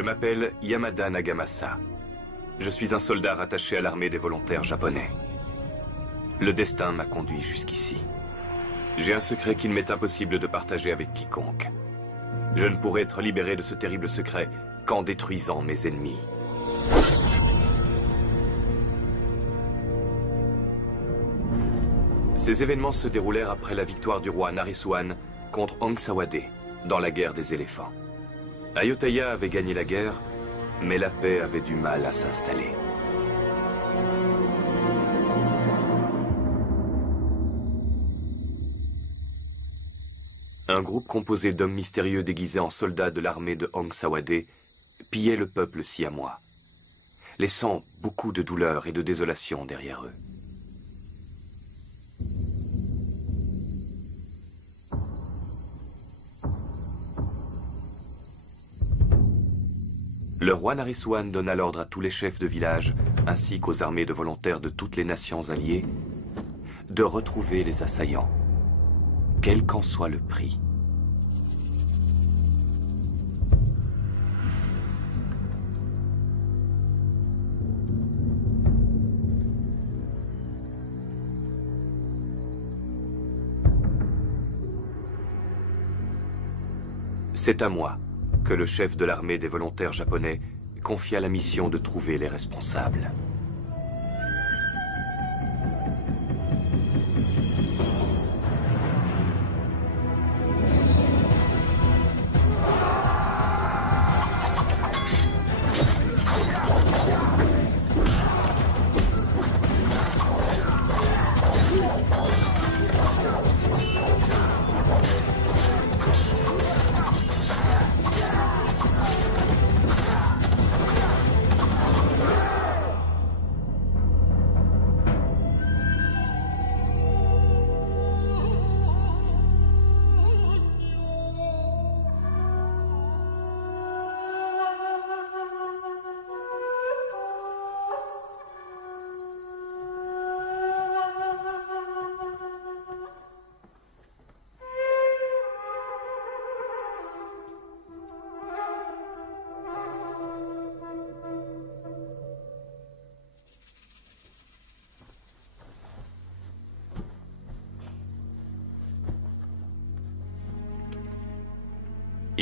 Je m'appelle Yamada Nagamasa. Je suis un soldat rattaché à l'armée des volontaires japonais. Le destin m'a conduit jusqu'ici. J'ai un secret qu'il m'est impossible de partager avec quiconque. Je ne pourrai être libéré de ce terrible secret qu'en détruisant mes ennemis. Ces événements se déroulèrent après la victoire du roi Naresuan contre Ong Sawade dans la guerre des éléphants. Ayutthaya avait gagné la guerre, mais la paix avait du mal à s'installer. Un groupe composé d'hommes mystérieux déguisés en soldats de l'armée de Ong Sawade pillait le peuple siamois, laissant beaucoup de douleur et de désolation derrière eux. Le roi Naresuan donna l'ordre à tous les chefs de village, ainsi qu'aux armées de volontaires de toutes les nations alliées, de retrouver les assaillants, quel qu'en soit le prix. C'est à moi que le chef de l'armée des volontaires japonais confia la mission de trouver les responsables.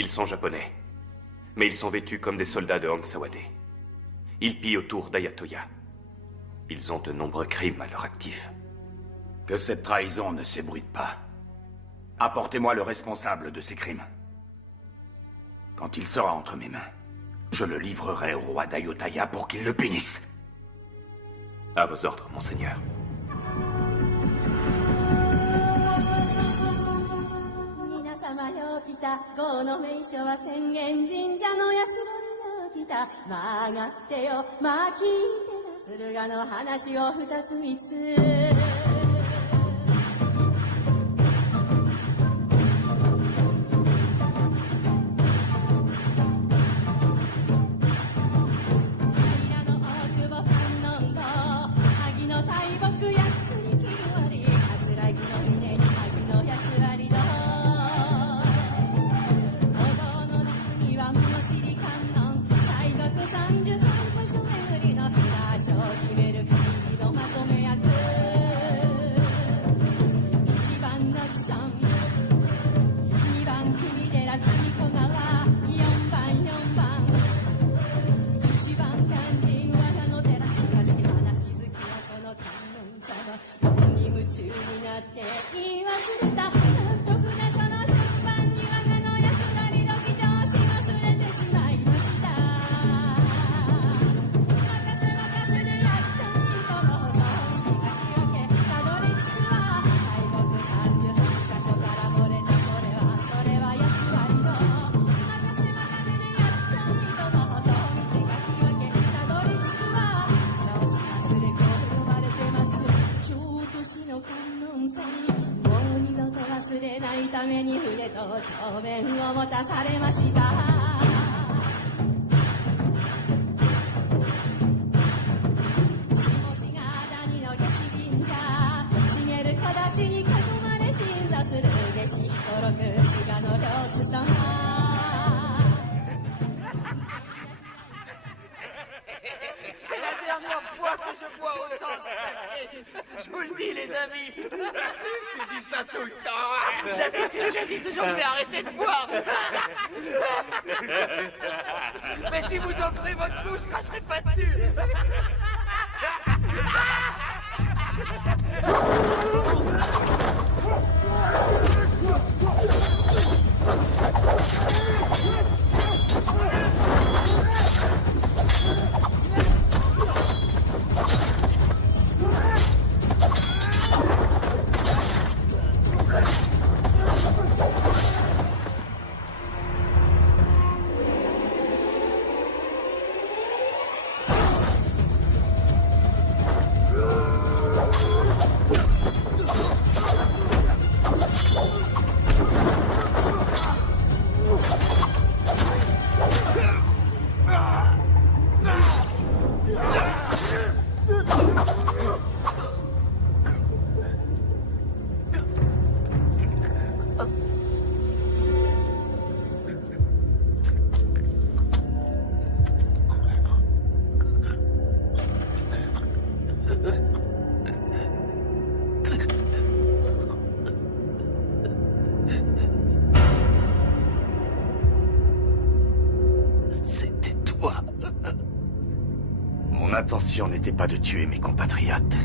Ils sont japonais, mais ils sont vêtus comme des soldats de Ong Sawade. Ils pillent autour d'Ayutthaya. Ils ont de nombreux crimes à leur actif. Que cette trahison ne s'ébruite pas. Apportez-moi le responsable de ces crimes. Quand il sera entre mes mains, je le livrerai au roi d'Ayutthaya pour qu'il le punisse. À vos ordres, monseigneur. 様よ来たこの名所は浅間神社の社よ来た曲がってよまあ聞いてな駿河の話を二つ三つ 夢中になって言い忘れたなんと船所の順番にために筆と帳面を持たされました下志賀谷の下志神社茂る木立に囲まれ鎮座する下志彦六志賀の老師様C'est la dernière fois que je bois autant de saké. Je vous le dis, les amis. Tu dis ça tout le temps. D'habitude, je dis toujours que je vais arrêter de boire. Mais si vous offrez votre coup, je cracherai pas dessus. Mon intention n'était pas de tuer mes compatriotes.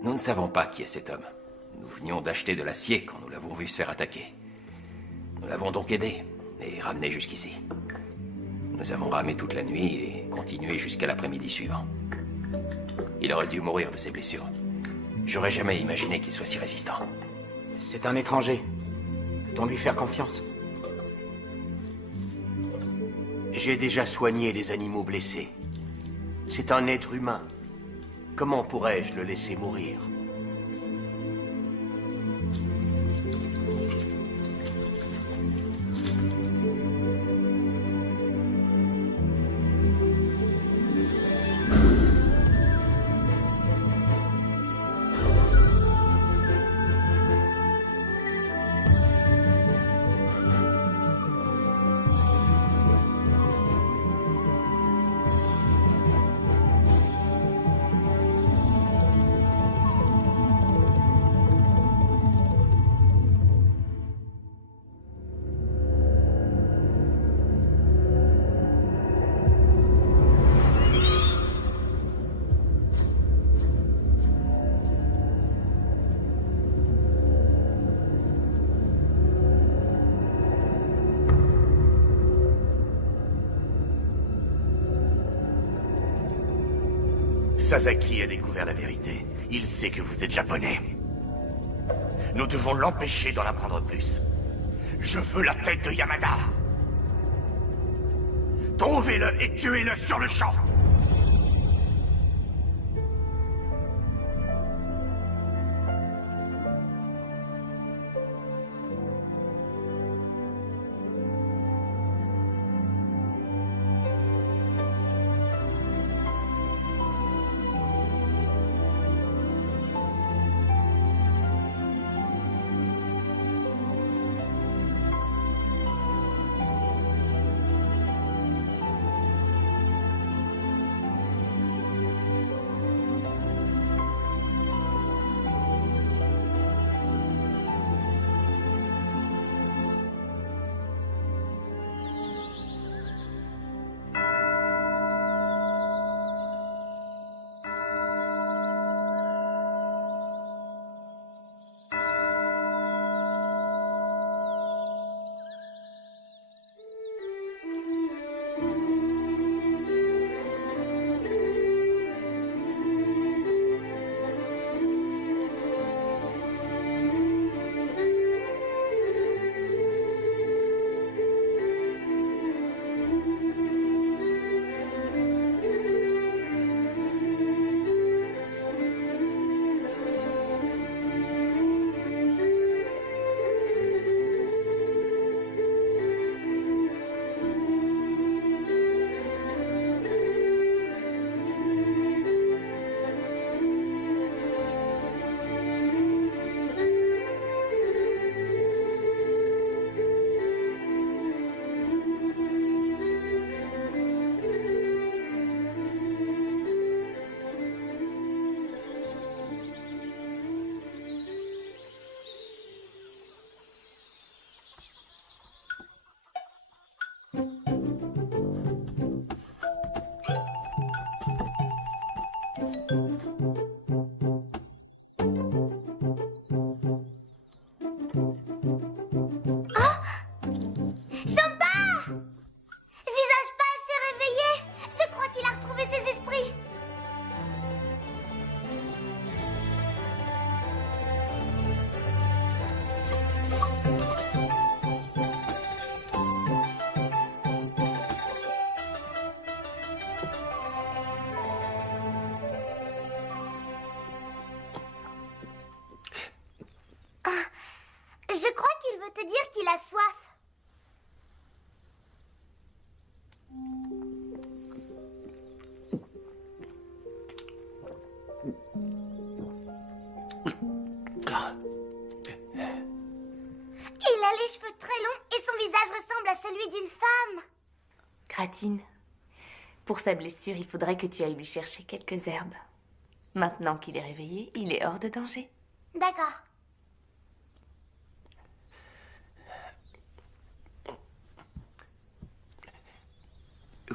Nous ne savons pas qui est cet homme. Nous venions d'acheter de l'acier quand nous l'avons vu se faire attaquer. Nous l'avons donc aidé et ramené jusqu'ici. Nous avons ramé toute la nuit et continué jusqu'à l'après-midi suivant. Il aurait dû mourir de ses blessures. J'aurais jamais imaginé qu'il soit si résistant. C'est un étranger. Peut-on lui faire confiance? J'ai déjà soigné des animaux blessés. C'est un être humain. Comment pourrais-je le laisser mourir? Sasaki a découvert la vérité. Il sait que vous êtes japonais. Nous devons l'empêcher d'en apprendre plus. Je veux la tête de Yamada. Trouvez-le et tuez-le sur le champ. Je crois qu'il veut te dire qu'il a soif. Il a les cheveux très longs et son visage ressemble à celui d'une femme. Gratine, pour sa blessure, il faudrait que tu ailles lui chercher quelques herbes. Maintenant qu'il est réveillé, il est hors de danger. D'accord.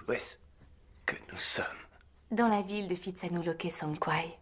Où est-ce que nous sommes? Dans la ville de Phitsanulok Songkwai.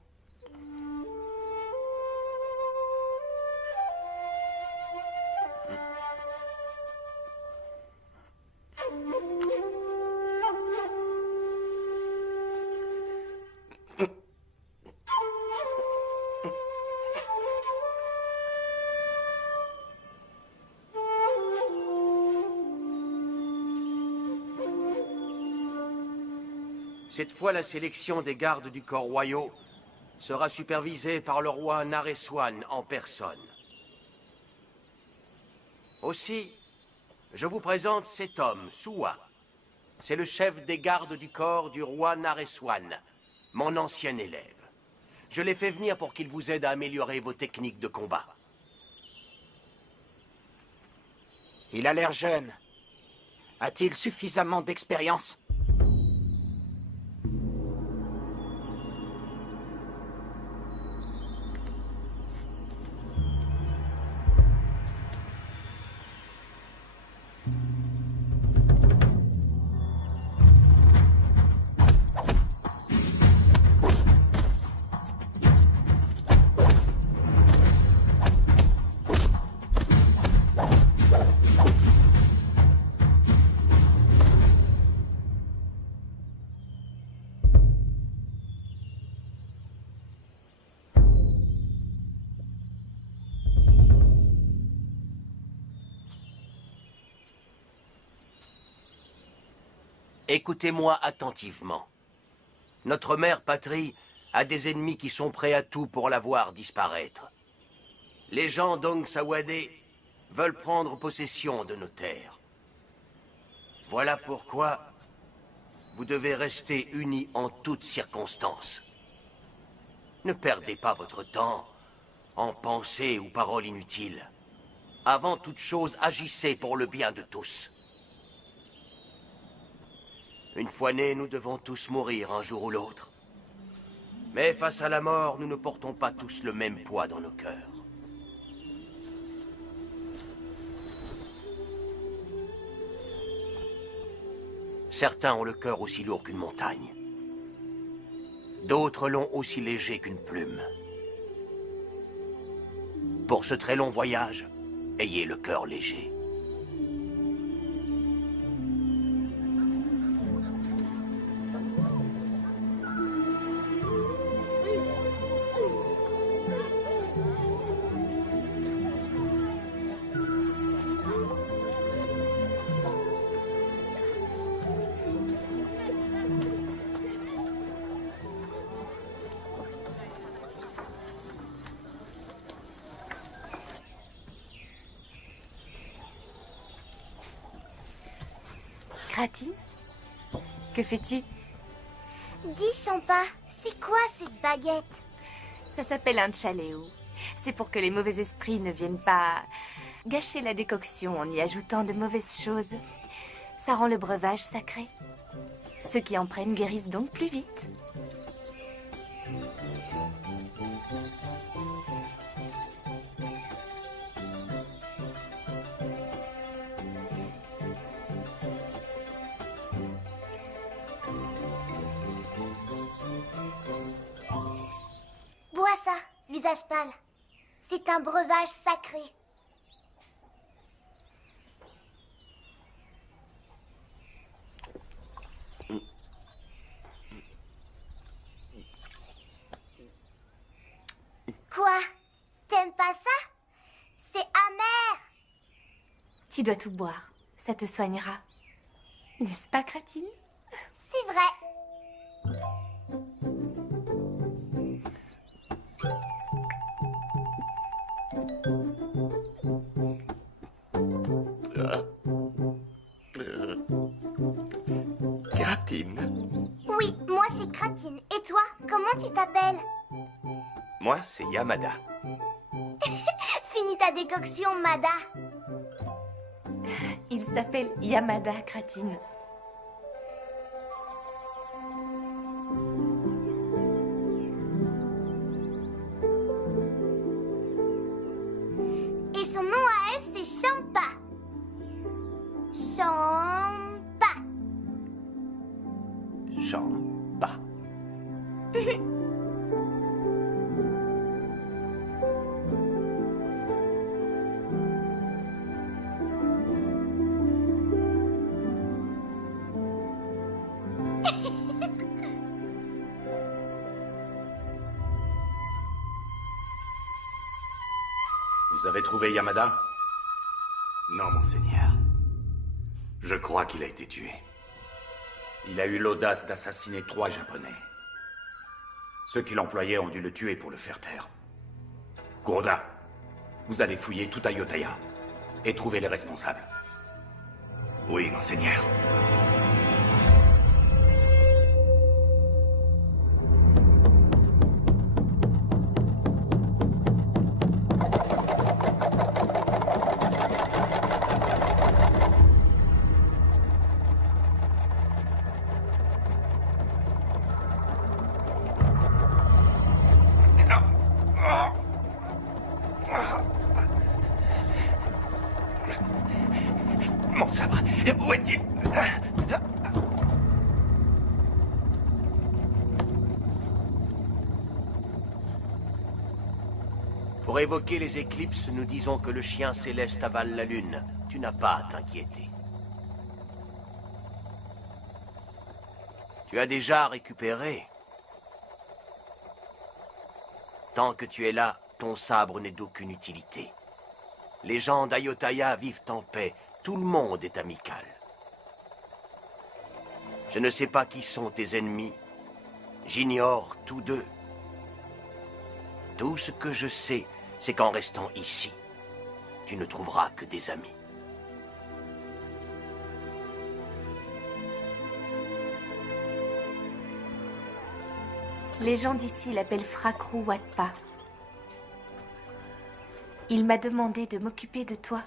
Cette fois, la sélection des gardes du corps royaux sera supervisée par le roi Naresuan en personne. Aussi, je vous présente cet homme, Suwa. C'est le chef des gardes du corps du roi Naresuan, mon ancien élève. Je l'ai fait venir pour qu'il vous aide à améliorer vos techniques de combat. Il a l'air jeune. A-t-il suffisamment d'expérience? Écoutez-moi attentivement. Notre mère patrie a des ennemis qui sont prêts à tout pour la voir disparaître. Les gens d'Ong Sawade veulent prendre possession de nos terres. Voilà pourquoi vous devez rester unis en toutes circonstances. Ne perdez pas votre temps en pensées ou paroles inutiles. Avant toute chose, agissez pour le bien de tous. Une fois nés, nous devons tous mourir un jour ou l'autre. Mais face à la mort, nous ne portons pas tous le même poids dans nos cœurs. Certains ont le cœur aussi lourd qu'une montagne. D'autres l'ont aussi léger qu'une plume. Pour ce très long voyage, ayez le cœur léger. Gratine, que fais-tu? Dis, Champa, c'est quoi cette baguette? Ça s'appelle un chaléo. C'est pour que les mauvais esprits ne viennent pas gâcher la décoction en y ajoutant de mauvaises choses. Ça rend le breuvage sacré. Ceux qui en prennent guérissent donc plus vite. Bois ça, visage pâle. C'est un breuvage sacré. Quoi? T'aimes pas ça? C'est amer. Tu dois tout boire. Ça te soignera. N'est-ce pas, Gratine? C'est vrai. Gratine. Oui, moi c'est Gratine. Et toi, comment tu t'appelles? Moi, c'est Yamada. Finis ta décoction, Mada. Il s'appelle Yamada, Gratine. Et son nom à elle, c'est Champa. Champa. Champa. Vous avez trouvé Yamada? Non, monseigneur. Je crois qu'il a été tué. Il a eu l'audace d'assassiner 3 Japonais. Ceux qui l'employaient ont dû le tuer pour le faire taire. Kuroda, vous allez fouiller tout Ayutthaya et trouver les responsables. Oui, monseigneur. Mon sabre, où est-il? Pour évoquer les éclipses, nous disons que le chien céleste avale la lune. Tu n'as pas à t'inquiéter. Tu as déjà récupéré. Tant que tu es là, ton sabre n'est d'aucune utilité. Les gens d'Ayutthaya vivent en paix. Tout le monde est amical. Je ne sais pas qui sont tes ennemis. J'ignore tous deux. Tout ce que je sais, c'est qu'en restant ici, tu ne trouveras que des amis. Les gens d'ici l'appellent Frakrou Watpa. Il m'a demandé de m'occuper de toi.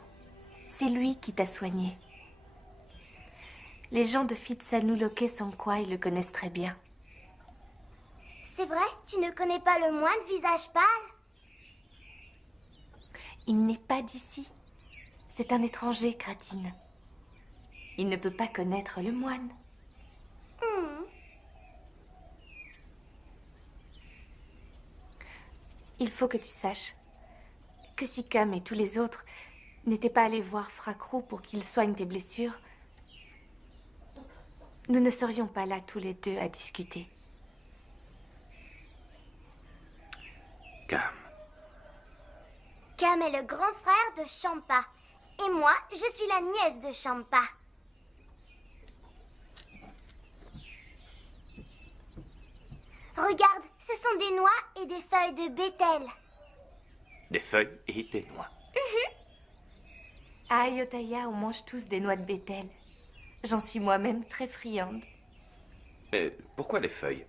C'est lui qui t'a soigné. Les gens de Phitsanulok Songkwai le connaissent très bien. C'est vrai? Tu ne connais pas le moine visage pâle? Il n'est pas d'ici. C'est un étranger, Kratine. Il ne peut pas connaître le moine. Il faut que tu saches que si Cam et tous les autres n'étaient pas allés voir Frakrou pour qu'il soigne tes blessures, nous ne serions pas là tous les deux à discuter. Cam. Cam est le grand frère de Champa. Et moi, je suis la nièce de Champa. Regarde, ce sont des noix et des feuilles de bétel. Des feuilles et des noix. À Ayutthaya, on mange tous des noix de bétel. J'en suis moi-même très friande. Mais pourquoi les feuilles?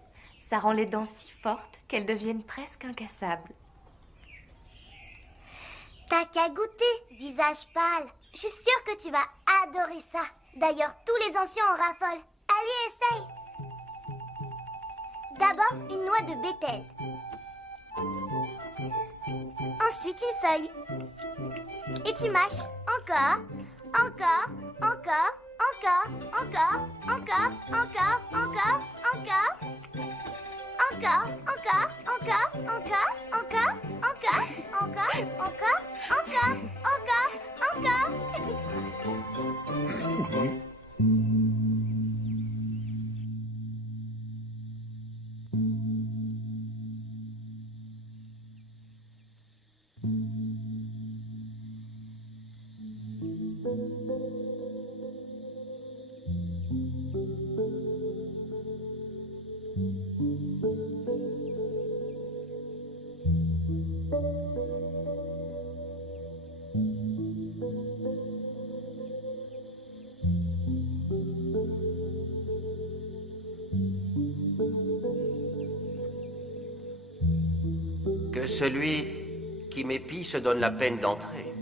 Ça rend les dents si fortes qu'elles deviennent presque incassables. T'as qu'à goûter, visage pâle. Je suis sûre que tu vas adorer ça. D'ailleurs, tous les anciens en raffolent. Allez, essaye. D'abord, une noix de bétel. Ensuite, une feuille. Et tu mâches. Encore, encore, encore, encore, encore, encore, encore, encore, encore. Encore, encore, encore, encore, encore, encore, encore, encore, encore, encore, encore. Que celui qui m'épie se donne la peine d'entrer.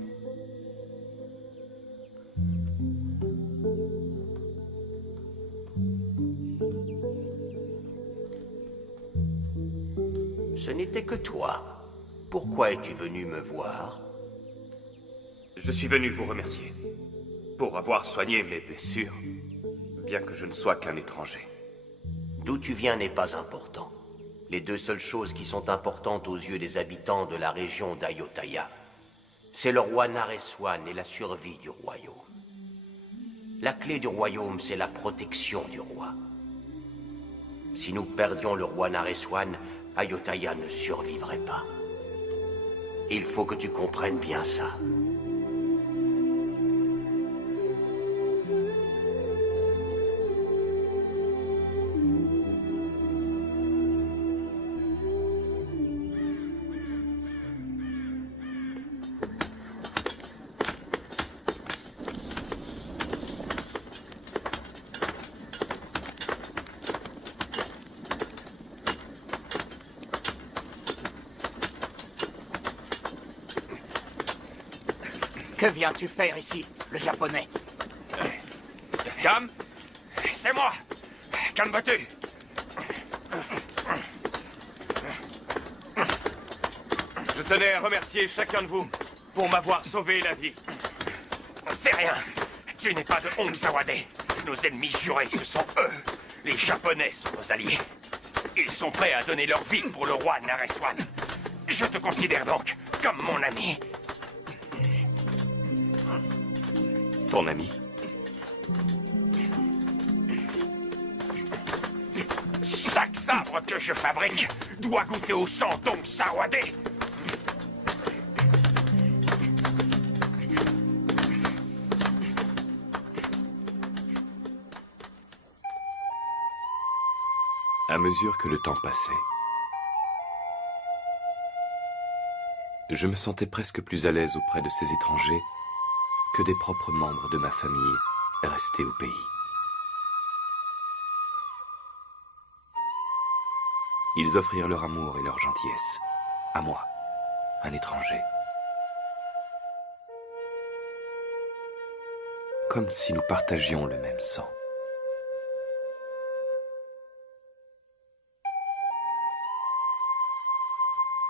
Ce n'était que toi. Pourquoi es-tu venu me voir? Je suis venu vous remercier pour avoir soigné mes blessures, bien que je ne sois qu'un étranger. D'où tu viens n'est pas important. Les deux seules choses qui sont importantes aux yeux des habitants de la région d'Ayutthaya, c'est le roi Nareswan et la survie du royaume. La clé du royaume, c'est la protection du roi. Si nous perdions le roi Nareswan, Ayutthaya ne survivrait pas. Il faut que tu comprennes bien ça. Que viens-tu faire ici, le japonais? Cam, c'est moi. Calme-toi. Je tenais à remercier chacun de vous pour m'avoir sauvé la vie. C'est rien. Tu n'es pas de Hong Sawade. Nos ennemis jurés, ce sont eux. Les Japonais sont nos alliés. Ils sont prêts à donner leur vie pour le roi Nareswan. Je te considère donc comme mon ami. Ton ami? Chaque sabre que je fabrique doit goûter au sang d'Hong Sawade. À mesure que le temps passait, je me sentais presque plus à l'aise auprès de ces étrangers que des propres membres de ma famille restés au pays. Ils offrirent leur amour et leur gentillesse à moi, un étranger. Comme si nous partagions le même sang.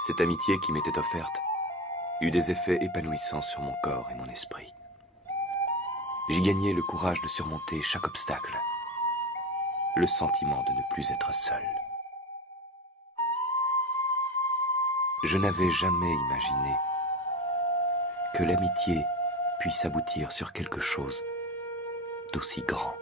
Cette amitié qui m'était offerte eut des effets épanouissants sur mon corps et mon esprit. J'y gagnai le courage de surmonter chaque obstacle, le sentiment de ne plus être seul. Je n'avais jamais imaginé que l'amitié puisse aboutir sur quelque chose d'aussi grand.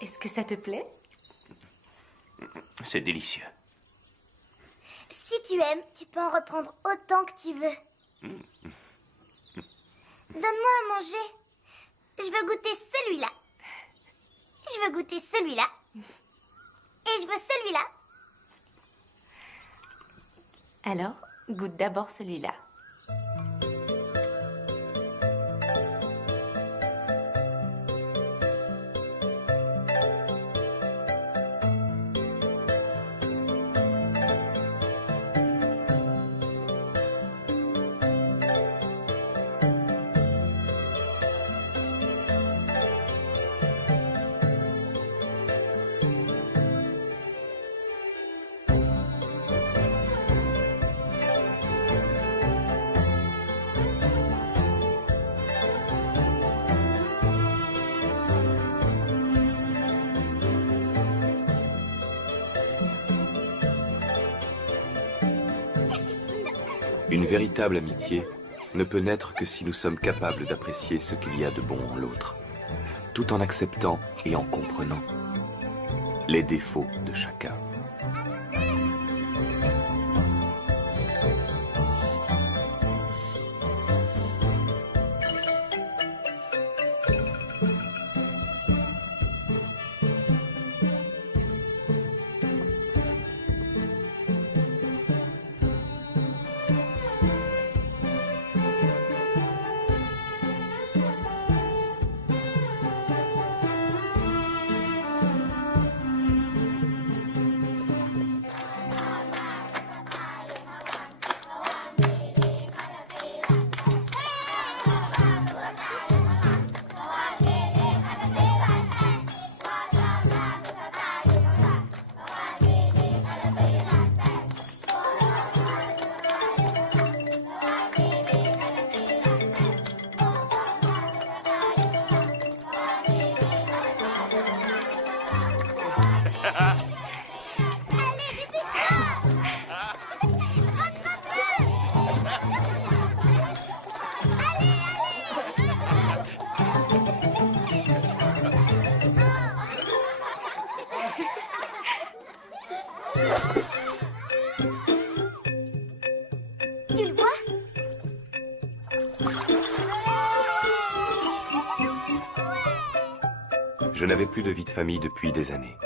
Est-ce que ça te plaît? C'est délicieux. Si tu aimes, tu peux en reprendre autant que tu veux. Donne-moi à manger. Je veux goûter celui-là. Je veux goûter celui-là. Et je veux celui-là. Alors, goûte d'abord celui-là. Une véritable amitié ne peut naître que si nous sommes capables d'apprécier ce qu'il y a de bon en l'autre, tout en acceptant et en comprenant les défauts de chacun. Tu le vois? Je n'avais plus de vie de famille depuis des années.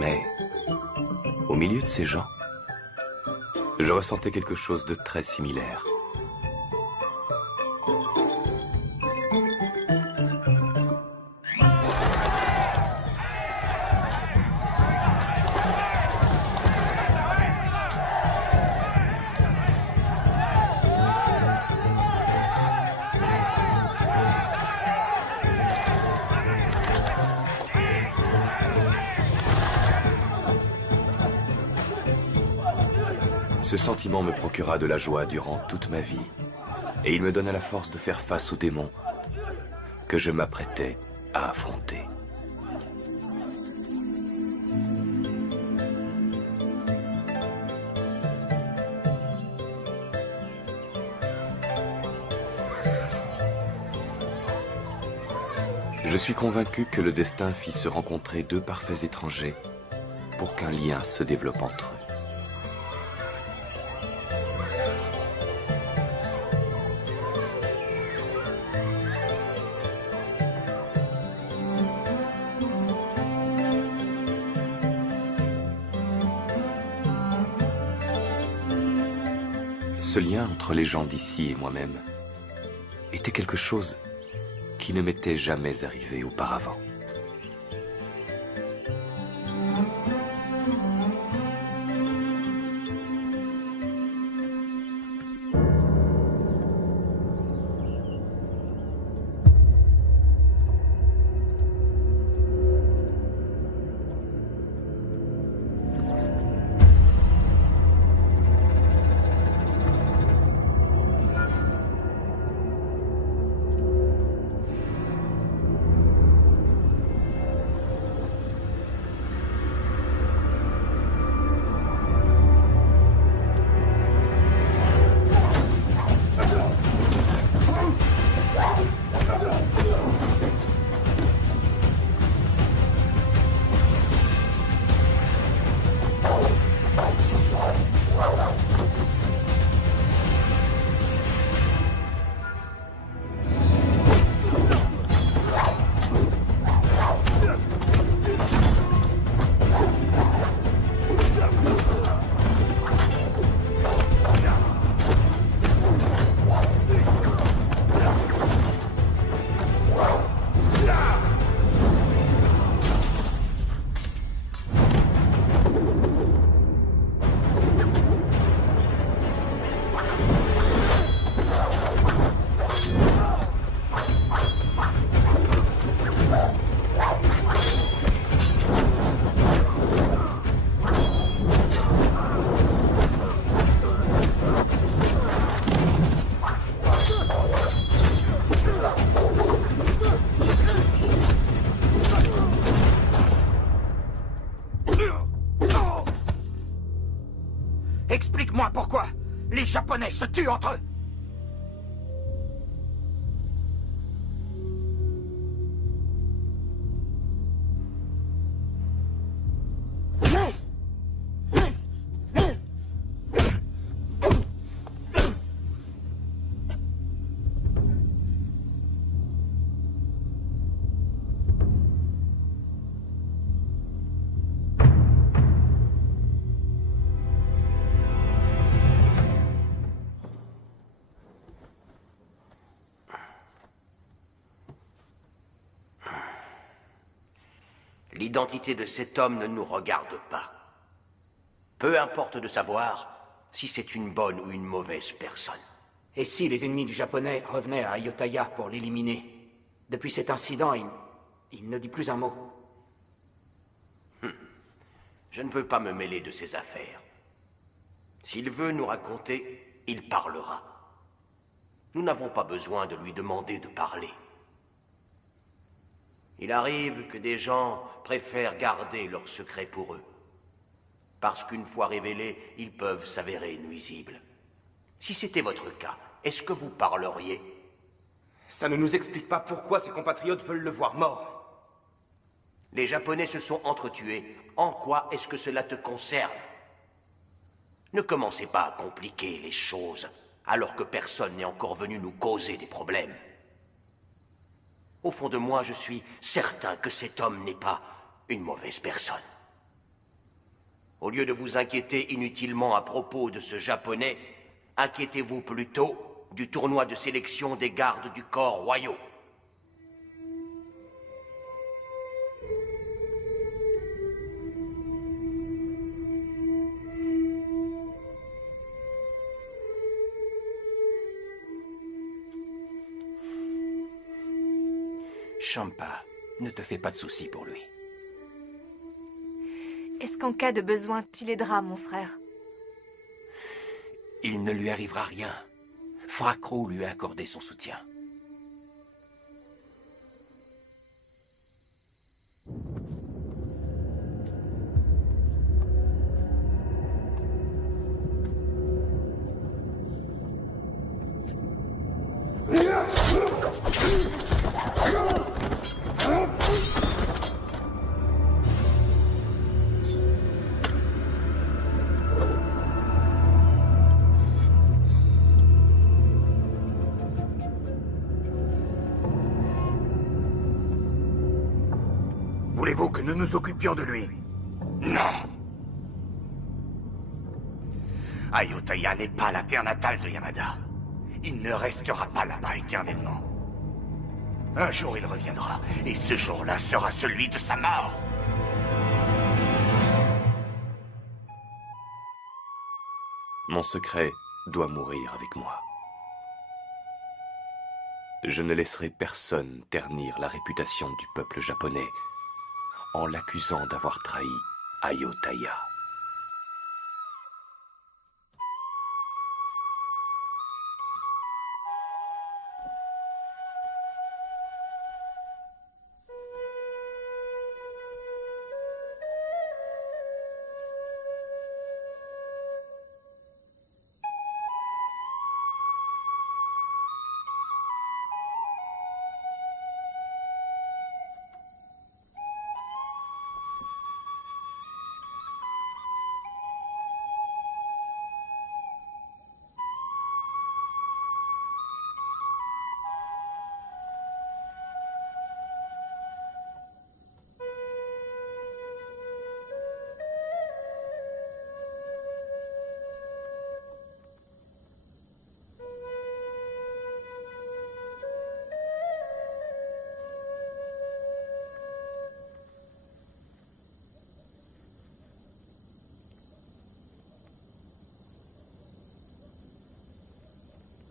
Mais, au milieu de ces gens, je ressentais quelque chose de très similaire. Ce sentiment me procura de la joie durant toute ma vie, et il me donna la force de faire face aux démons que je m'apprêtais à affronter. Je suis convaincu que le destin fit se rencontrer deux parfaits étrangers pour qu'un lien se développe entre eux. Ce lien entre les gens d'ici et moi-même était quelque chose qui ne m'était jamais arrivé auparavant. Explique-moi pourquoi les Japonais se tuent entre eux. L'identité de cet homme ne nous regarde pas. Peu importe de savoir si c'est une bonne ou une mauvaise personne. Et si les ennemis du Japonais revenaient à Ayutthaya pour l'éliminer? Depuis cet incident, il ne dit plus un mot. Je ne veux pas me mêler de ses affaires. S'il veut nous raconter, il parlera. Nous n'avons pas besoin de lui demander de parler. Il arrive que des gens préfèrent garder leurs secrets pour eux. Parce qu'une fois révélés, ils peuvent s'avérer nuisibles. Si c'était votre cas, est-ce que vous parleriez? Ça ne nous explique pas pourquoi ses compatriotes veulent le voir mort. Les Japonais se sont entretués. En quoi est-ce que cela te concerne? Ne commencez pas à compliquer les choses, alors que personne n'est encore venu nous causer des problèmes. Au fond de moi, je suis certain que cet homme n'est pas une mauvaise personne. Au lieu de vous inquiéter inutilement à propos de ce Japonais, inquiétez-vous plutôt du tournoi de sélection des gardes du corps royaux. Champa, ne te fais pas de soucis pour lui. Est-ce qu'en cas de besoin, tu l'aideras, mon frère? Il ne lui arrivera rien. Fracro lui a accordé son soutien. Voulez-vous que nous nous occupions de lui? Non. Ayutthaya n'est pas la terre natale de Yamada. Il ne restera pas là-bas éternellement. Un jour il reviendra, et ce jour-là sera celui de sa mort. Mon secret doit mourir avec moi. Je ne laisserai personne ternir la réputation du peuple japonais en l'accusant d'avoir trahi Ayutthaya.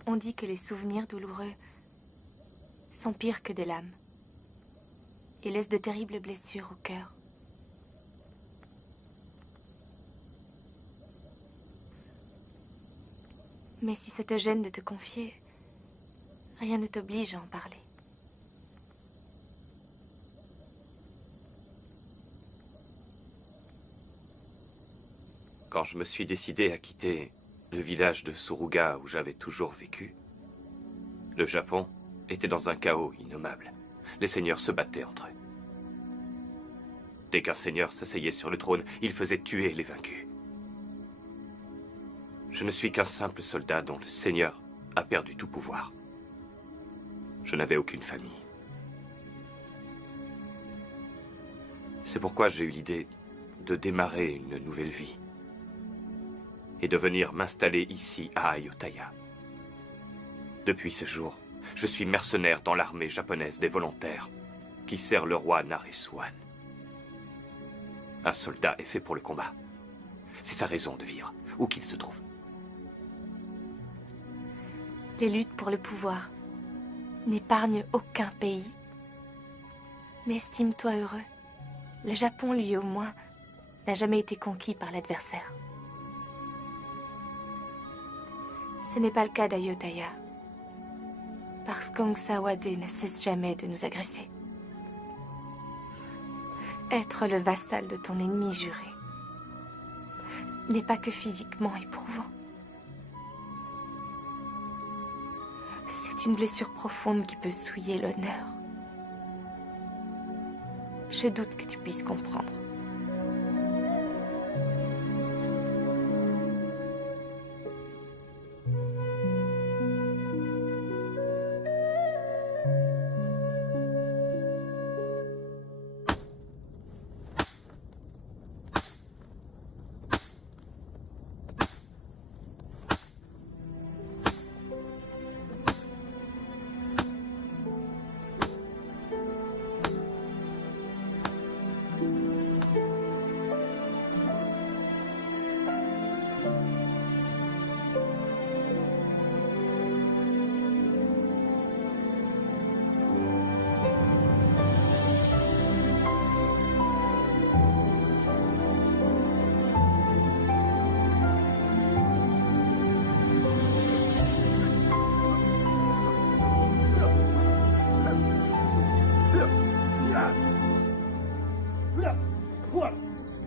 On dit que les souvenirs douloureux sont pires que des lames et laissent de terribles blessures au cœur. Mais si ça te gêne de te confier, rien ne t'oblige à en parler. Quand je me suis décidé à quitter le village de Suruga où j'avais toujours vécu, le Japon était dans un chaos innommable. Les seigneurs se battaient entre eux. Dès qu'un seigneur s'asseyait sur le trône, il faisait tuer les vaincus. Je ne suis qu'un simple soldat dont le seigneur a perdu tout pouvoir. Je n'avais aucune famille. C'est pourquoi j'ai eu l'idée de démarrer une nouvelle vie et de venir m'installer ici à Ayutthaya. Depuis ce jour, je suis mercenaire dans l'armée japonaise des volontaires qui sert le roi Naresuan. Un soldat est fait pour le combat. C'est sa raison de vivre, où qu'il se trouve. Les luttes pour le pouvoir n'épargnent aucun pays. Mais estime-toi heureux. Le Japon, lui au moins, n'a jamais été conquis par l'adversaire. Ce n'est pas le cas d'Ayutthaya, parce qu'Ong Sawade ne cesse jamais de nous agresser. Être le vassal de ton ennemi juré n'est pas que physiquement éprouvant. C'est une blessure profonde qui peut souiller l'honneur. Je doute que tu puisses comprendre.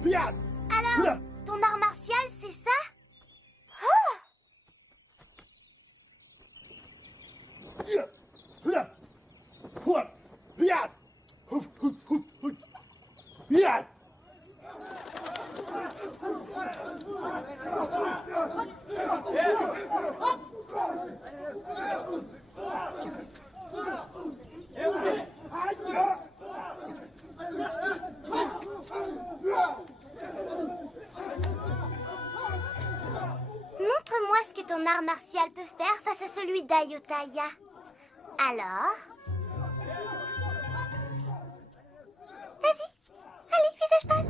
Alors, ton art martial, c'est ça? Oh! Montre-moi ce que ton art martial peut faire face à celui d'Ayutthaya. Alors? Vas-y, allez, visage pâle.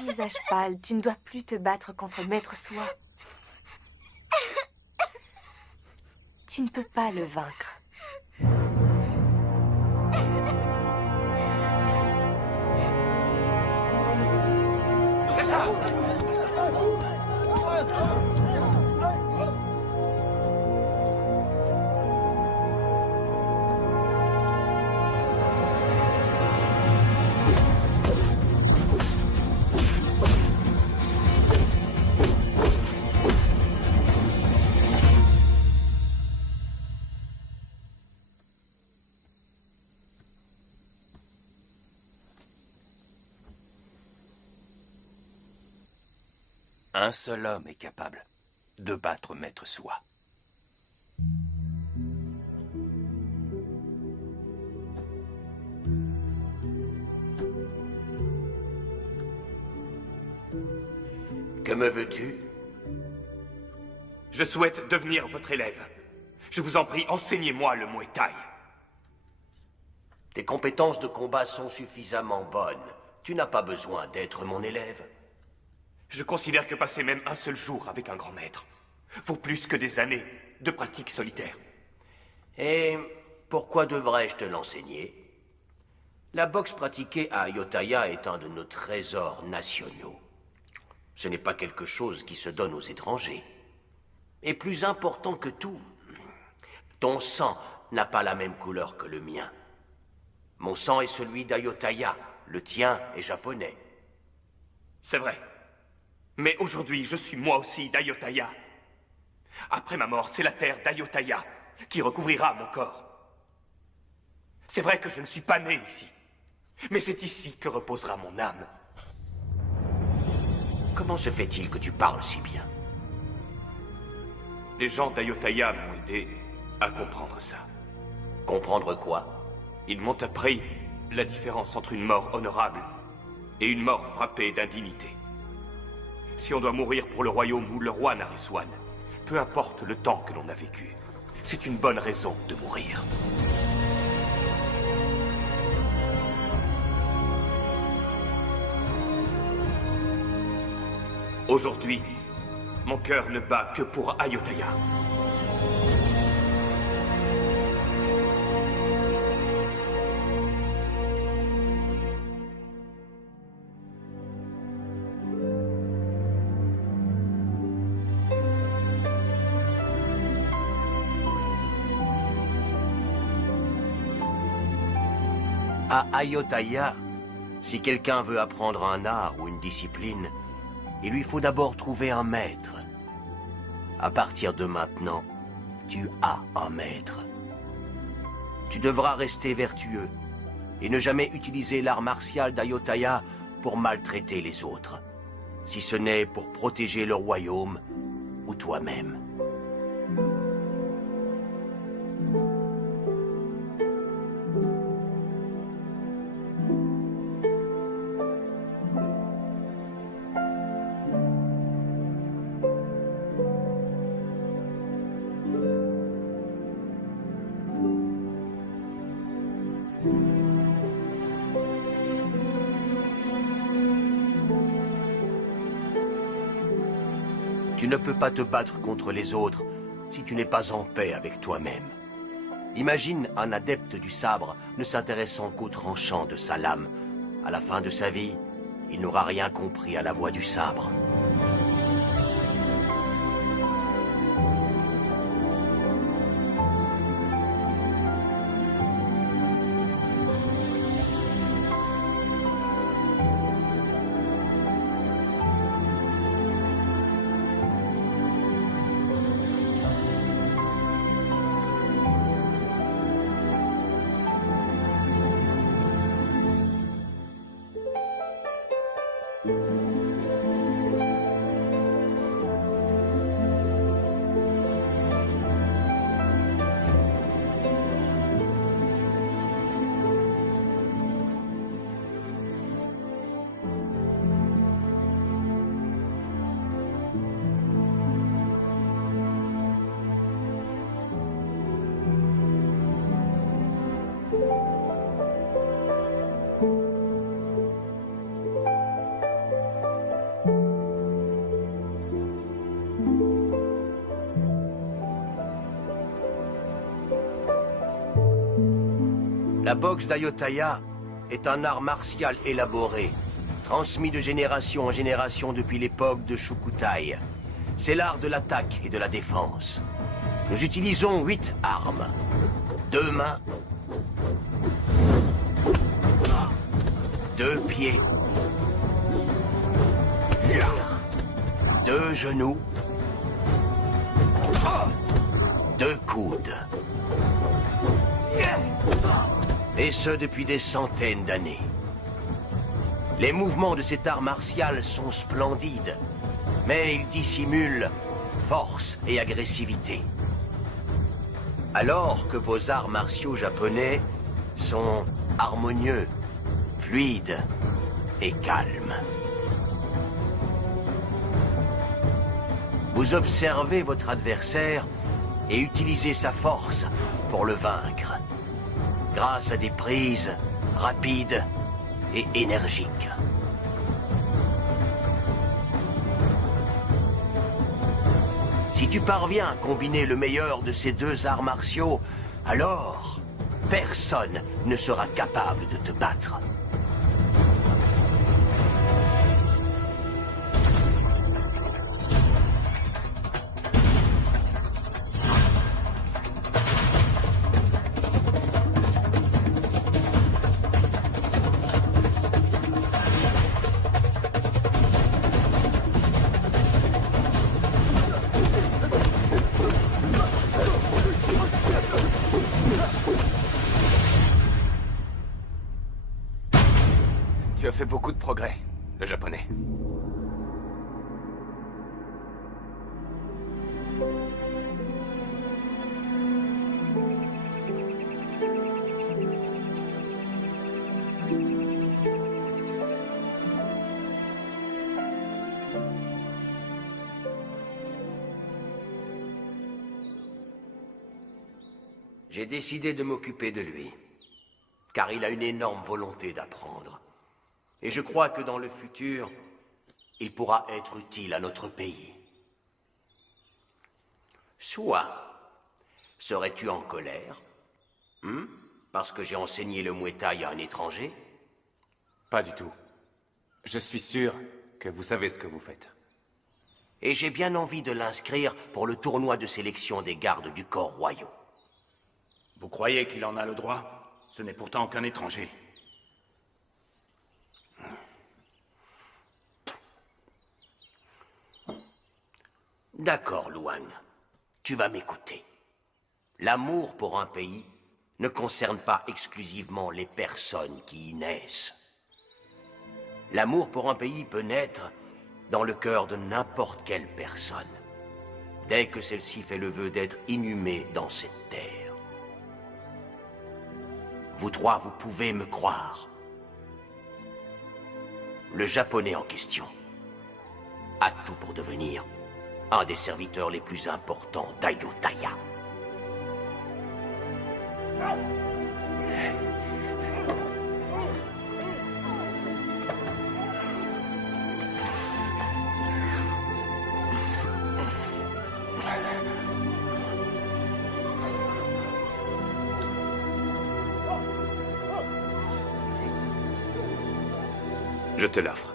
Visage pâle, tu ne dois plus te battre contre Maître Soi. Tu ne peux pas le vaincre. C'est ça! Un seul homme est capable de battre Maître Soi. Que me veux-tu? Je souhaite devenir votre élève. Je vous en prie, enseignez-moi le Muay Thai. Tes compétences de combat sont suffisamment bonnes. Tu n'as pas besoin d'être mon élève. Je considère que passer même un seul jour avec un grand maître vaut plus que des années de pratique solitaire. Et pourquoi devrais-je te l'enseigner? La boxe pratiquée à Ayutthaya est un de nos trésors nationaux. Ce n'est pas quelque chose qui se donne aux étrangers. Et plus important que tout, ton sang n'a pas la même couleur que le mien. Mon sang est celui d'Ayutthaya, le tien est japonais. C'est vrai. Mais aujourd'hui, je suis moi aussi d'Ayutthaya. Après ma mort, c'est la terre d'Ayutthaya qui recouvrira mon corps. C'est vrai que je ne suis pas né ici, mais c'est ici que reposera mon âme. Comment se fait-il que tu parles si bien? Les gens d'Ayutthaya m'ont aidé à comprendre ça. Comprendre quoi? Ils m'ont appris la différence entre une mort honorable et une mort frappée d'indignité. Si on doit mourir pour le royaume ou le roi Naresuan, peu importe le temps que l'on a vécu, c'est une bonne raison de mourir. Aujourd'hui, mon cœur ne bat que pour Ayutthaya. À Ayutthaya, si quelqu'un veut apprendre un art ou une discipline, il lui faut d'abord trouver un maître. À partir de maintenant, tu as un maître. Tu devras rester vertueux et ne jamais utiliser l'art martial d'Ayutthaya pour maltraiter les autres, si ce n'est pour protéger le royaume ou toi-même. Tu ne peux pas te battre contre les autres si tu n'es pas en paix avec toi-même. Imagine un adepte du sabre ne s'intéressant qu'au tranchant de sa lame. À la fin de sa vie, il n'aura rien compris à la voie du sabre. La boxe d'Ayutthaya est un art martial élaboré, transmis de génération en génération depuis l'époque de Shukutai. C'est l'art de l'attaque et de la défense. Nous utilisons 8 armes. 2 mains, 2 pieds, 2 genoux, 2 coudes. Et ce depuis des centaines d'années. Les mouvements de cet art martial sont splendides, mais ils dissimulent force et agressivité. Alors que vos arts martiaux japonais sont harmonieux, fluides et calmes. Vous observez votre adversaire et utilisez sa force pour le vaincre, grâce à des prises rapides et énergiques. Si tu parviens à combiner le meilleur de ces 2 arts martiaux, alors personne ne sera capable de te battre. Tu as fait beaucoup de progrès, le japonais. J'ai décidé de m'occuper de lui, car il a une énorme volonté d'apprendre. Et je crois que dans le futur, il pourra être utile à notre pays. Soit, serais-tu en colère parce que j'ai enseigné le Muay Thai à un étranger? Pas du tout. Je suis sûr que vous savez ce que vous faites. Et j'ai bien envie de l'inscrire pour le tournoi de sélection des gardes du corps royaux. Vous croyez qu'il en a le droit? Ce n'est pourtant qu'un étranger. D'accord, Luang. Tu vas m'écouter. L'amour pour un pays ne concerne pas exclusivement les personnes qui y naissent. L'amour pour un pays peut naître dans le cœur de n'importe quelle personne, dès que celle-ci fait le vœu d'être inhumée dans cette terre. Vous trois, vous pouvez me croire. Le Japonais en question a tout pour devenir un des serviteurs les plus importants d'Ayutthaya. Je te l'offre.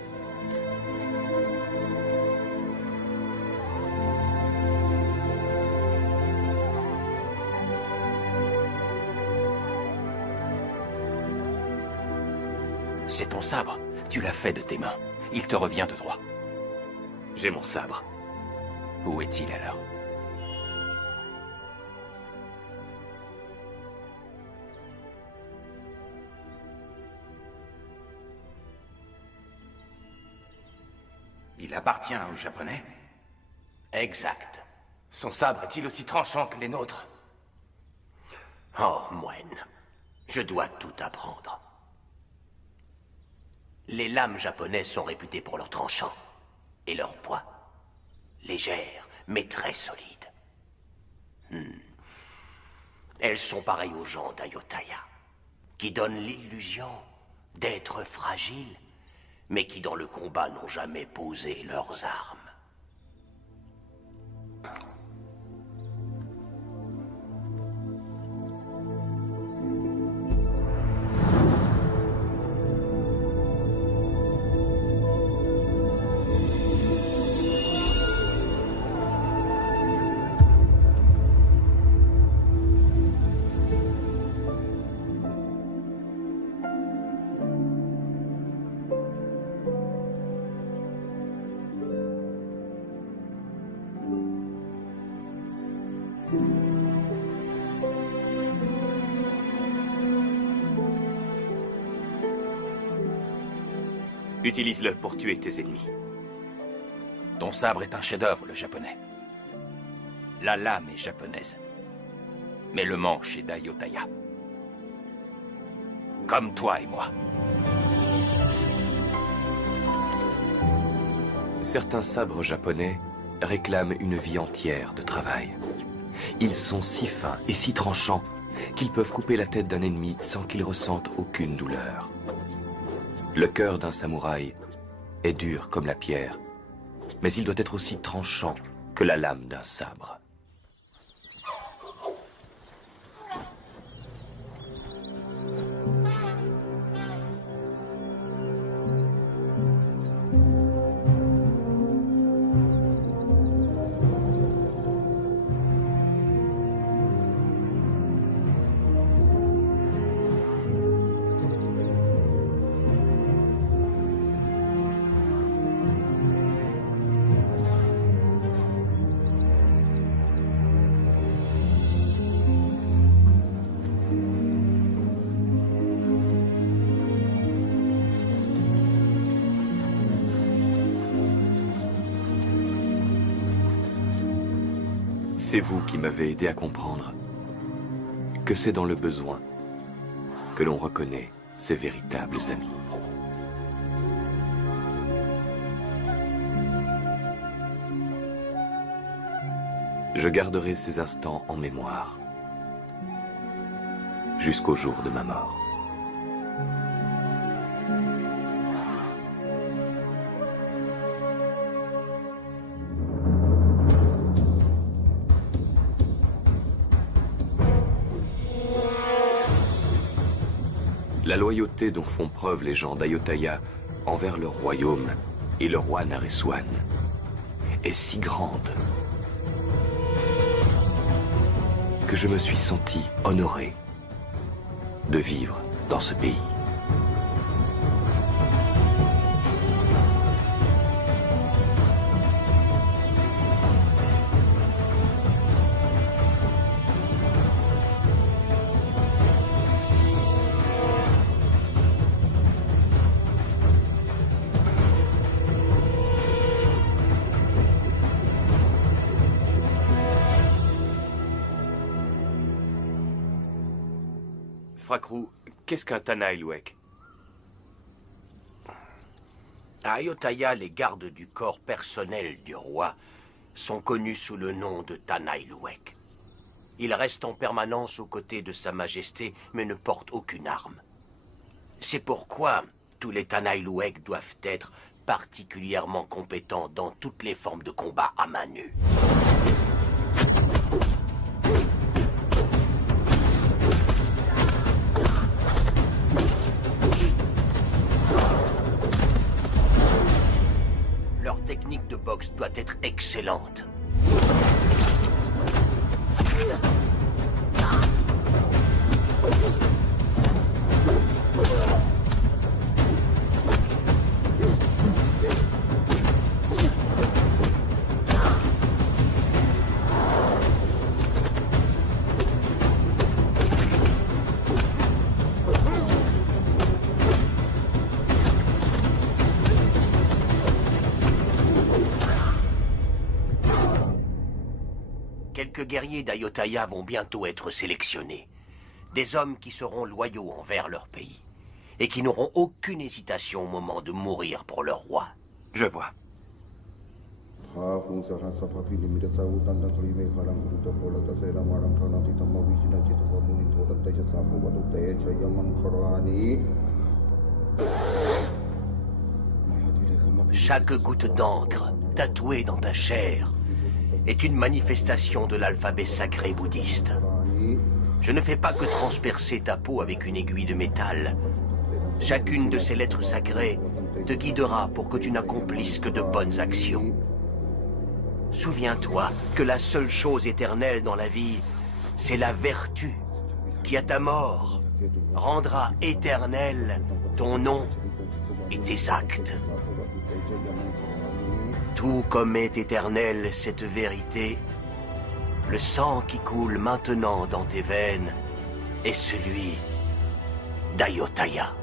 C'est ton sabre. Tu l'as fait de tes mains. Il te revient de droit. J'ai mon sabre. Où est-il alors? Il appartient aux Japonais? Exact. Son sabre est-il aussi tranchant que les nôtres? Oh, moine, je dois tout apprendre. Les lames japonaises sont réputées pour leur tranchant et leur poids. Légères, mais très solides. Elles sont pareilles aux gens d'Ayutthaya, qui donnent l'illusion d'être fragiles, mais qui dans le combat n'ont jamais posé leurs armes. Utilise-le pour tuer tes ennemis. Ton sabre est un chef-d'œuvre, le japonais. La lame est japonaise. Mais le manche est d'Ayutthaya. Comme toi et moi. Certains sabres japonais réclament une vie entière de travail. Ils sont si fins et si tranchants qu'ils peuvent couper la tête d'un ennemi sans qu'il ressente aucune douleur. Le cœur d'un samouraï est dur comme la pierre, mais il doit être aussi tranchant que la lame d'un sabre. C'est vous qui m'avez aidé à comprendre que c'est dans le besoin que l'on reconnaît ses véritables amis. Je garderai ces instants en mémoire jusqu'au jour de ma mort. La loyauté dont font preuve les gens d'Ayutthaya envers leur royaume et le roi Naresuan est si grande que je me suis senti honoré de vivre dans ce pays. Frakrou, qu'est-ce qu'un Tanaï Luek? À Ayutthaya, les gardes du corps personnel du roi sont connus sous le nom de Tanaï Luek. Ils restent en permanence aux côtés de Sa Majesté, mais ne portent aucune arme. C'est pourquoi tous les Tanaï Luek doivent être particulièrement compétents dans toutes les formes de combat à main nue. Leur technique de boxe doit être excellente. Quelques guerriers d'Ayutthaya vont bientôt être sélectionnés. Des hommes qui seront loyaux envers leur pays et qui n'auront aucune hésitation au moment de mourir pour leur roi. Je vois. Chaque goutte d'encre tatouée dans ta chair est une manifestation de l'alphabet sacré bouddhiste. Je ne fais pas que transpercer ta peau avec une aiguille de métal. Chacune de ces lettres sacrées te guidera pour que tu n'accomplisses que de bonnes actions. Souviens-toi que la seule chose éternelle dans la vie, c'est la vertu qui, à ta mort, rendra éternel ton nom et tes actes. Tout comme est éternelle cette vérité, le sang qui coule maintenant dans tes veines est celui d'Ayutthaya.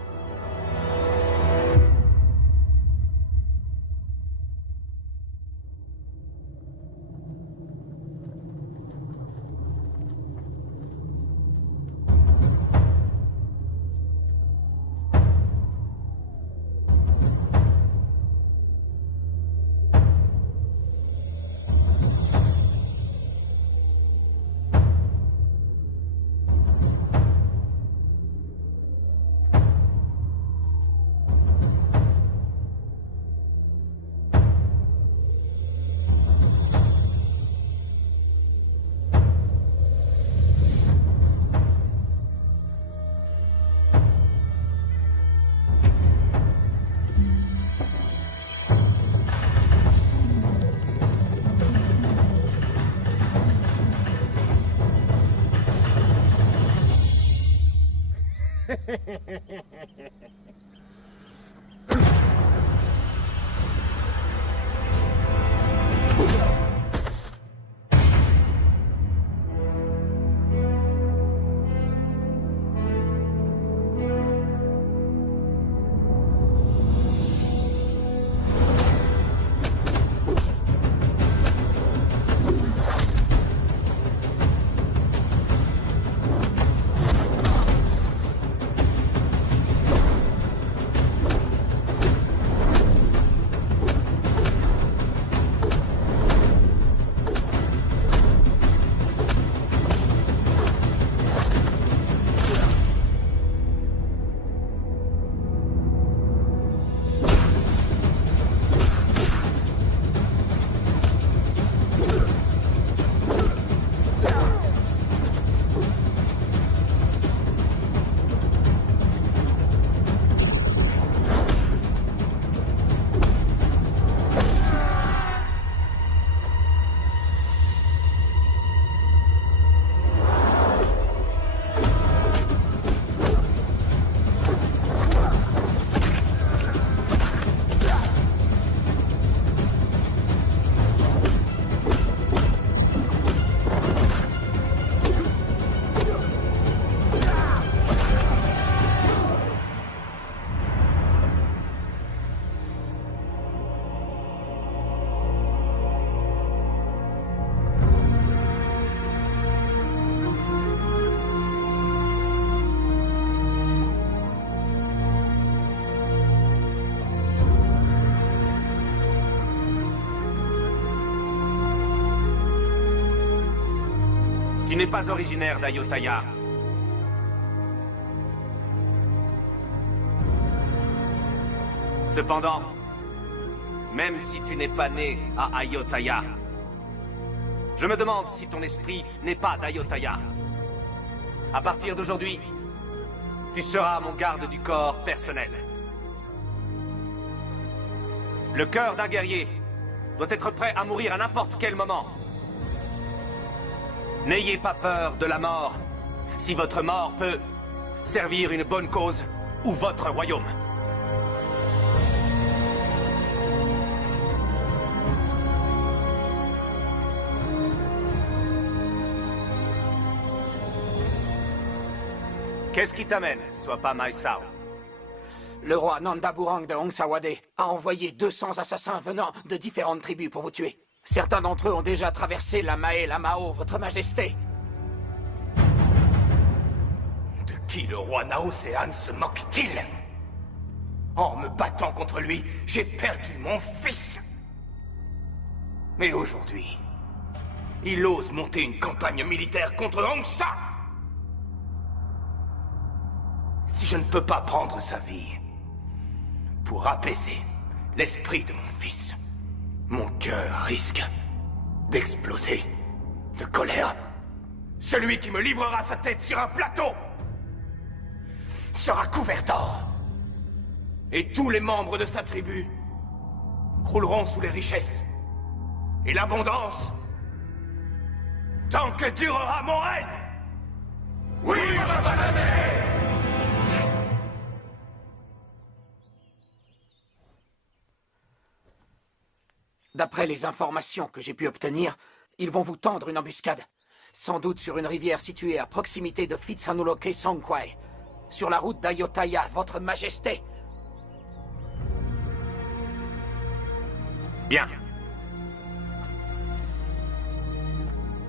Tu n'es pas originaire d'Ayutthaya. Cependant, même si tu n'es pas né à Ayutthaya, je me demande si ton esprit n'est pas d'Ayutthaya. À partir d'aujourd'hui, tu seras mon garde du corps personnel. Le cœur d'un guerrier doit être prêt à mourir à n'importe quel moment. N'ayez pas peur de la mort, si votre mort peut servir une bonne cause ou votre royaume. Qu'est-ce qui t'amène, sois pas Mai Sao? Le roi Nandaburang de Hongsawade a envoyé 200 assassins venant de différentes tribus pour vous tuer. Certains d'entre eux ont déjà traversé la Mae et la Mao, votre majesté. De qui le roi Naosean se moque-t-il? En me battant contre lui, j'ai perdu mon fils. Mais aujourd'hui, il ose monter une campagne militaire contre Hongsa. Si je ne peux pas prendre sa vie pour apaiser l'esprit de mon fils, mon cœur risque d'exploser de colère. Celui qui me livrera sa tête sur un plateau sera couvert d'or. Et tous les membres de sa tribu crouleront sous les richesses et l'abondance tant que durera mon règne. Oui, votre majesté! D'après les informations que j'ai pu obtenir, ils vont vous tendre une embuscade. Sans doute sur une rivière située à proximité de Phitsanulok Songkhwai. Sur la route d'Ayutthaya, votre majesté. Bien.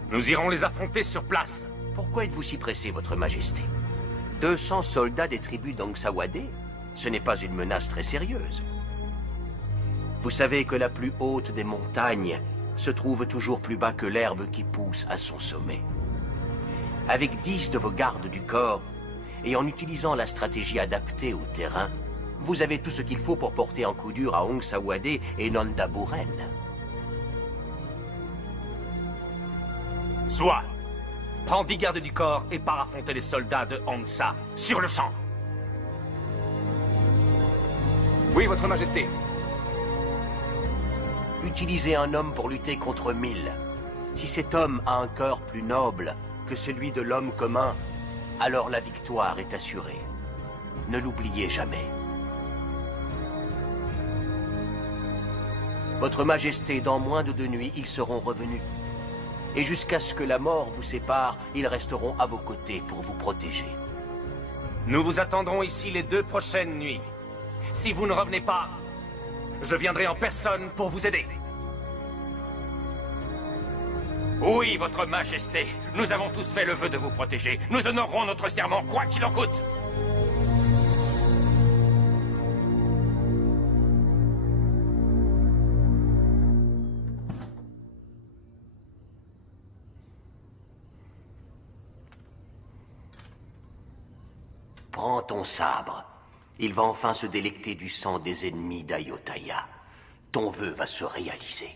Nous irons les affronter sur place. Pourquoi êtes-vous si pressé, votre majesté? 200 soldats des tribus d'Hongsawade? Ce n'est pas une menace très sérieuse. Vous savez que la plus haute des montagnes se trouve toujours plus bas que l'herbe qui pousse à son sommet. Avec 10 de vos gardes du corps, et en utilisant la stratégie adaptée au terrain, vous avez tout ce qu'il faut pour porter un coup dur à Hongsawade et Nandaburen. Soit, prends 10 gardes du corps et pars affronter les soldats de Hongsa, sur le champ. Oui, votre majesté. Utilisez un homme pour lutter contre 1000. Si cet homme a un cœur plus noble que celui de l'homme commun, alors la victoire est assurée. Ne l'oubliez jamais. Votre Majesté, dans moins de 2 nuits, ils seront revenus. Et jusqu'à ce que la mort vous sépare, ils resteront à vos côtés pour vous protéger. Nous vous attendrons ici les 2 prochaines nuits. Si vous ne revenez pas, je viendrai en personne pour vous aider. Oui, votre majesté, nous avons tous fait le vœu de vous protéger. Nous honorerons notre serment, quoi qu'il en coûte. Prends ton sabre. Il va enfin se délecter du sang des ennemis d'Ayutthaya. Ton vœu va se réaliser.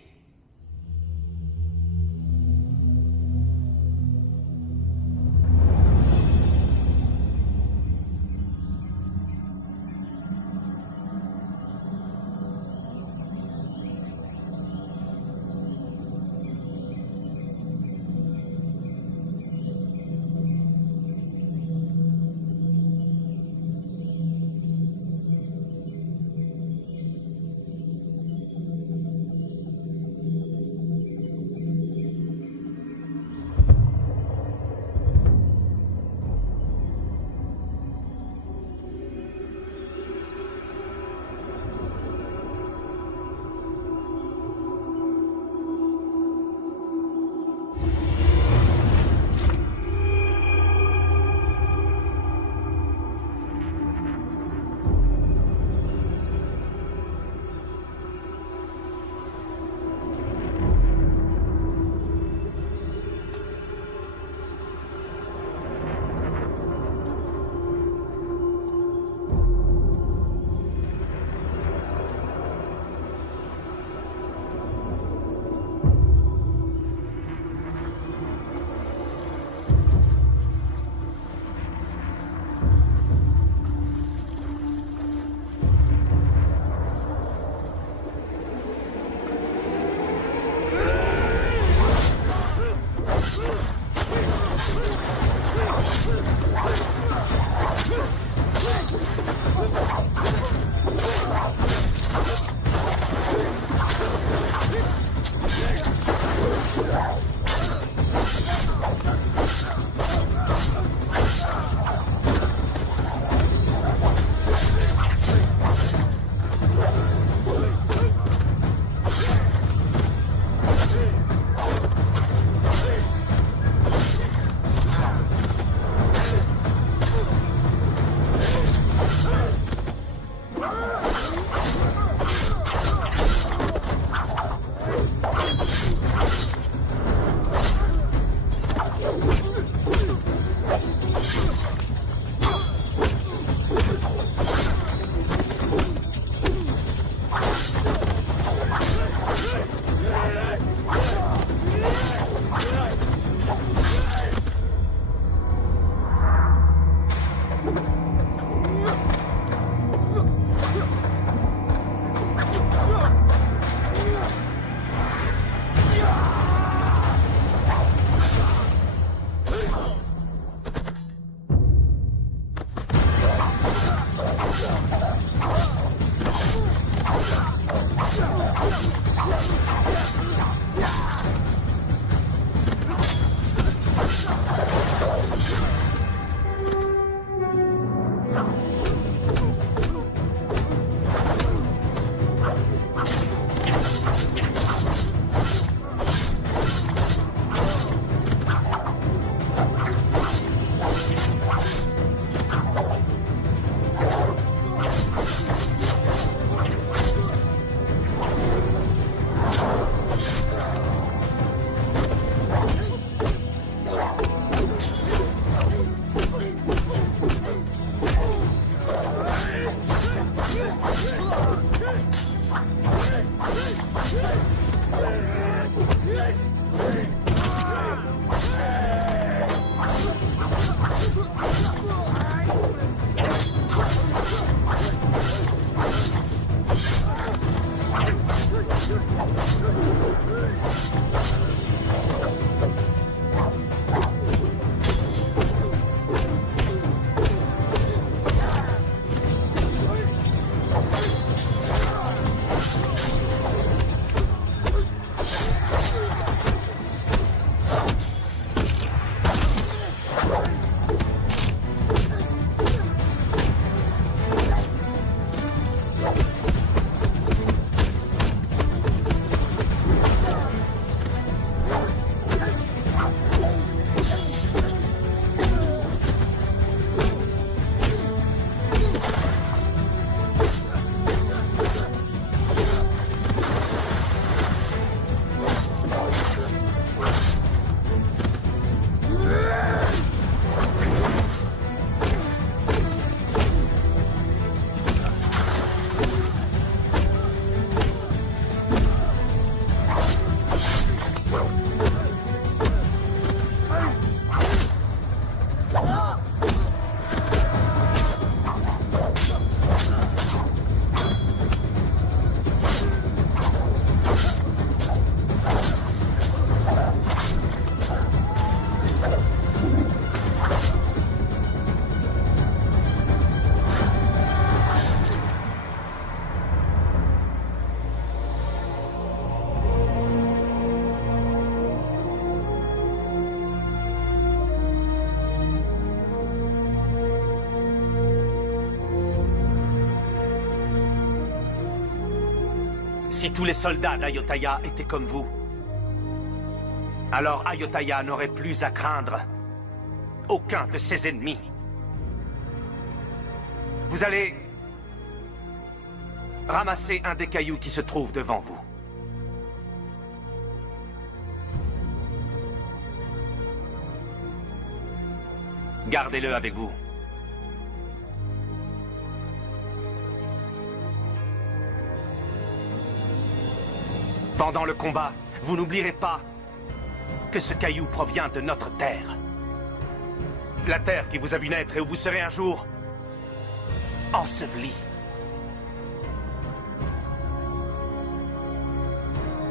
Si tous les soldats d'Ayutthaya étaient comme vous, alors Ayutthaya n'aurait plus à craindre aucun de ses ennemis. Vous allez ramasser un des cailloux qui se trouve devant vous. Gardez-le avec vous. Pendant le combat, vous n'oublierez pas que ce caillou provient de notre terre. La terre qui vous a vu naître et où vous serez un jour enseveli.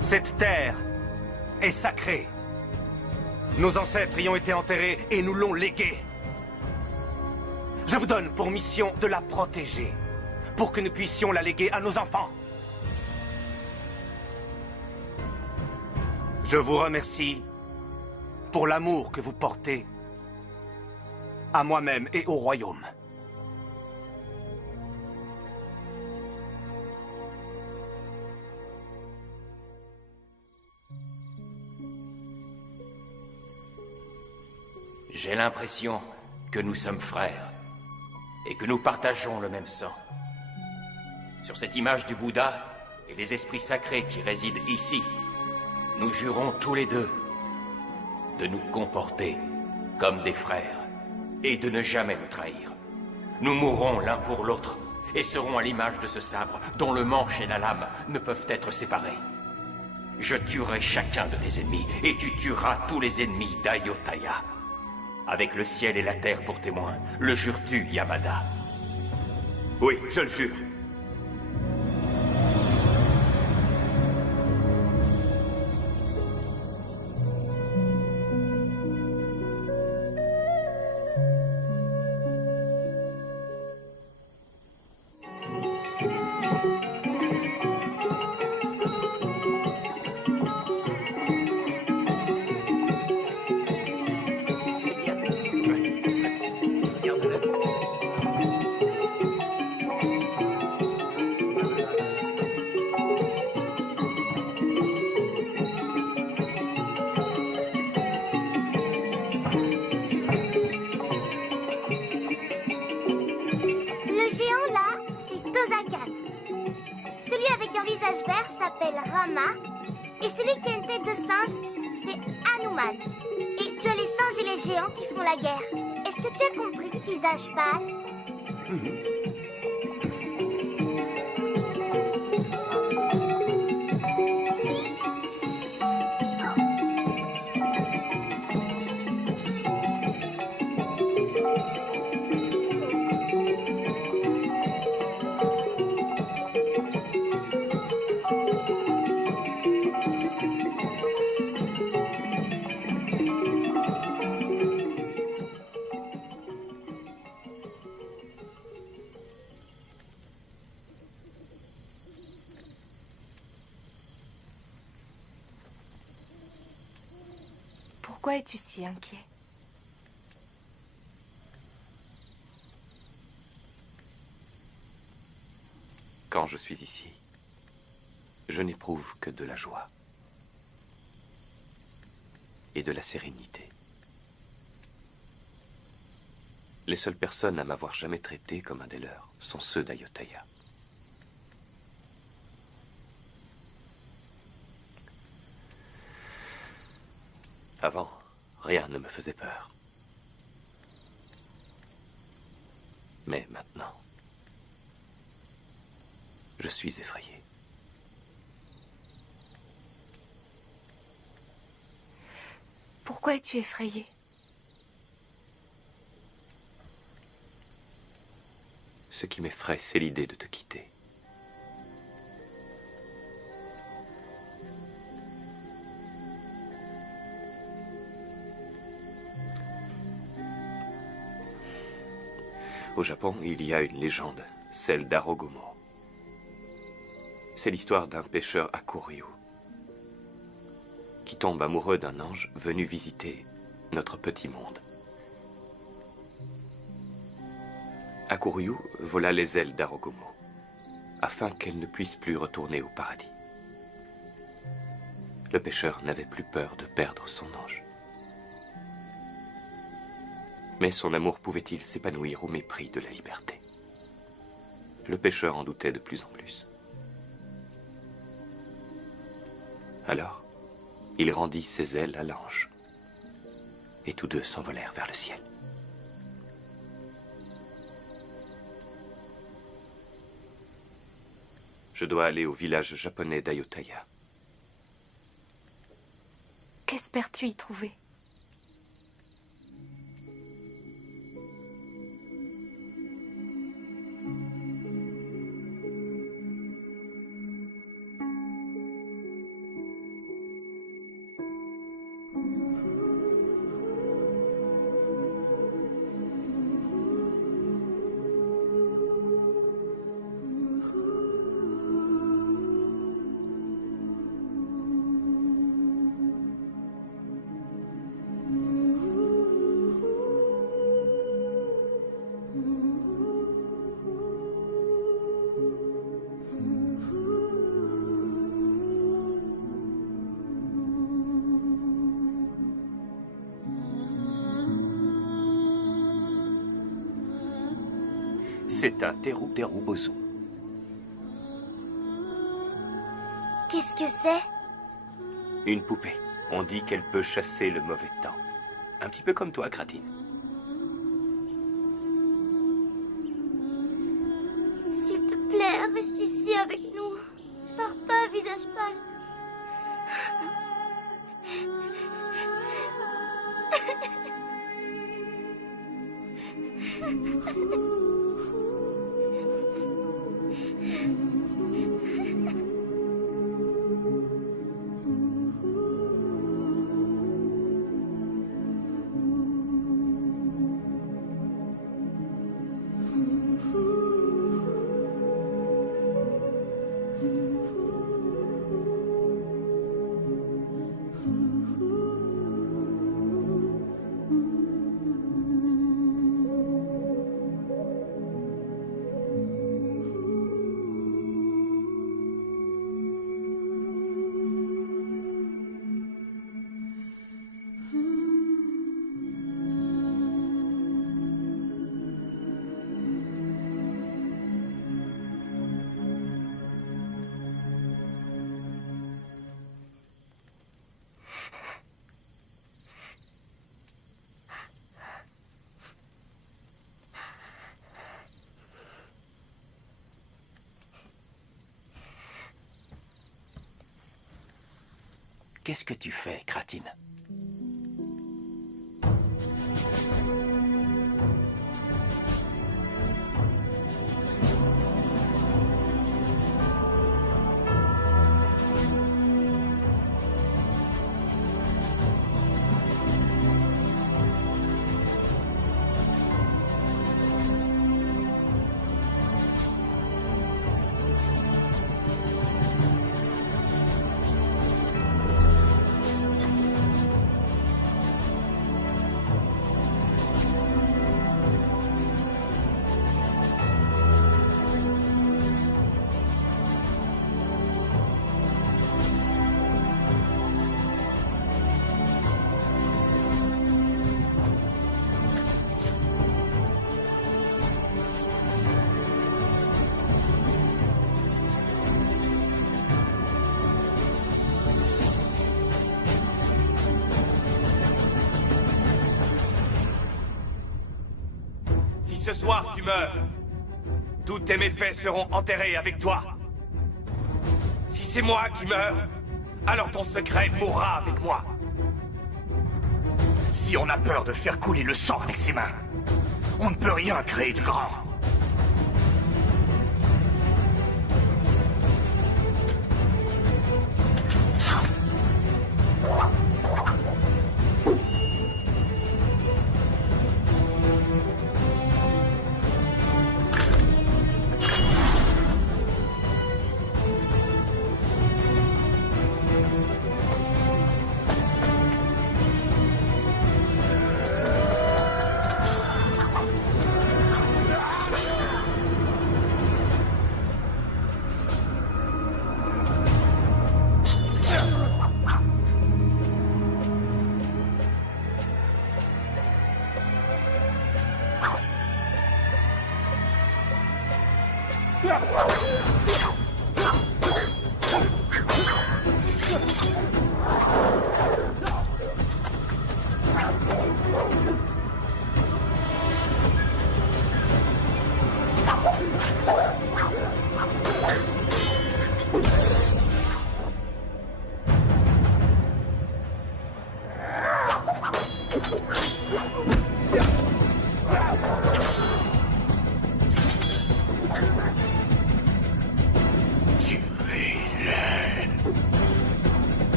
Cette terre est sacrée. Nos ancêtres y ont été enterrés et nous l'ont léguée. Je vous donne pour mission de la protéger, pour que nous puissions la léguer à nos enfants. Je vous remercie pour l'amour que vous portez à moi-même et au royaume. J'ai l'impression que nous sommes frères et que nous partageons le même sang. Sur cette image du Bouddha et les esprits sacrés qui résident ici, nous jurons tous les deux de nous comporter comme des frères et de ne jamais nous trahir. Nous mourrons l'un pour l'autre et serons à l'image de ce sabre dont le manche et la lame ne peuvent être séparés. Je tuerai chacun de tes ennemis et tu tueras tous les ennemis d'Ayutthaya. Avec le ciel et la terre pour témoins, le jures-tu, Yamada? Oui, je le jure. Visage pâle. Pourquoi es-tu si inquiet? Quand je suis ici, je n'éprouve que de la joie et de la sérénité. Les seules personnes à m'avoir jamais traité comme un des leurs sont ceux d'Ayutthaya. Avant, rien ne me faisait peur. Mais maintenant, je suis effrayé. Pourquoi es-tu effrayé? Ce qui m'effraie, c'est l'idée de te quitter. Au Japon, il y a une légende, celle d'Arogomo. C'est l'histoire d'un pêcheur Hakuryu qui tombe amoureux d'un ange venu visiter notre petit monde. Hakuryu vola les ailes d'Arogomo afin qu'elle ne puisse plus retourner au paradis. Le pêcheur n'avait plus peur de perdre son ange. Mais son amour pouvait-il s'épanouir au mépris de la liberté? Le pêcheur en doutait de plus en plus. Alors, il rendit ses ailes à l'ange. Et tous deux s'envolèrent vers le ciel. Je dois aller au village japonais d'Ayutthaya. Qu'espères-tu y trouver? C'est un Teru Bozu. Qu'est-ce que c'est? Une poupée. On dit qu'elle peut chasser le mauvais temps. Un petit peu comme toi, Kratine. S'il te plaît, reste ici avec nous. Pars pas, visage pâle. Qu'est-ce que tu fais, Kratine? Ce soir, tu meurs. Tous tes méfaits seront enterrés avec toi. Si c'est moi qui meurs, alors ton secret mourra avec moi. Si on a peur de faire couler le sang avec ses mains, on ne peut rien créer de grand.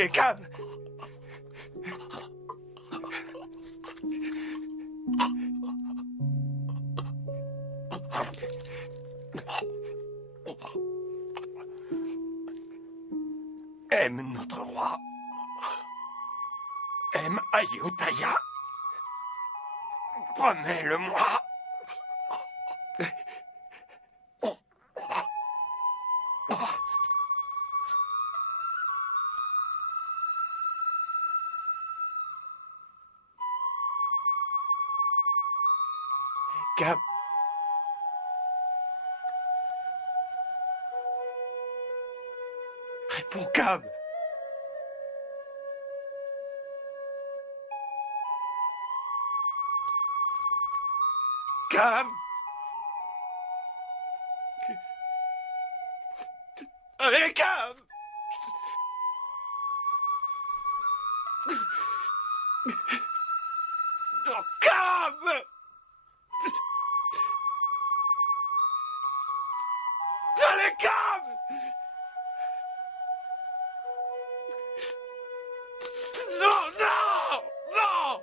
Et Cam! Aime notre roi. Aime Ayutthaya. Promets-le-moi. Cam. Réponds, Cam. Cam. Allez, Cam. Oh, Cam. Allez, Cam. Non, non, non.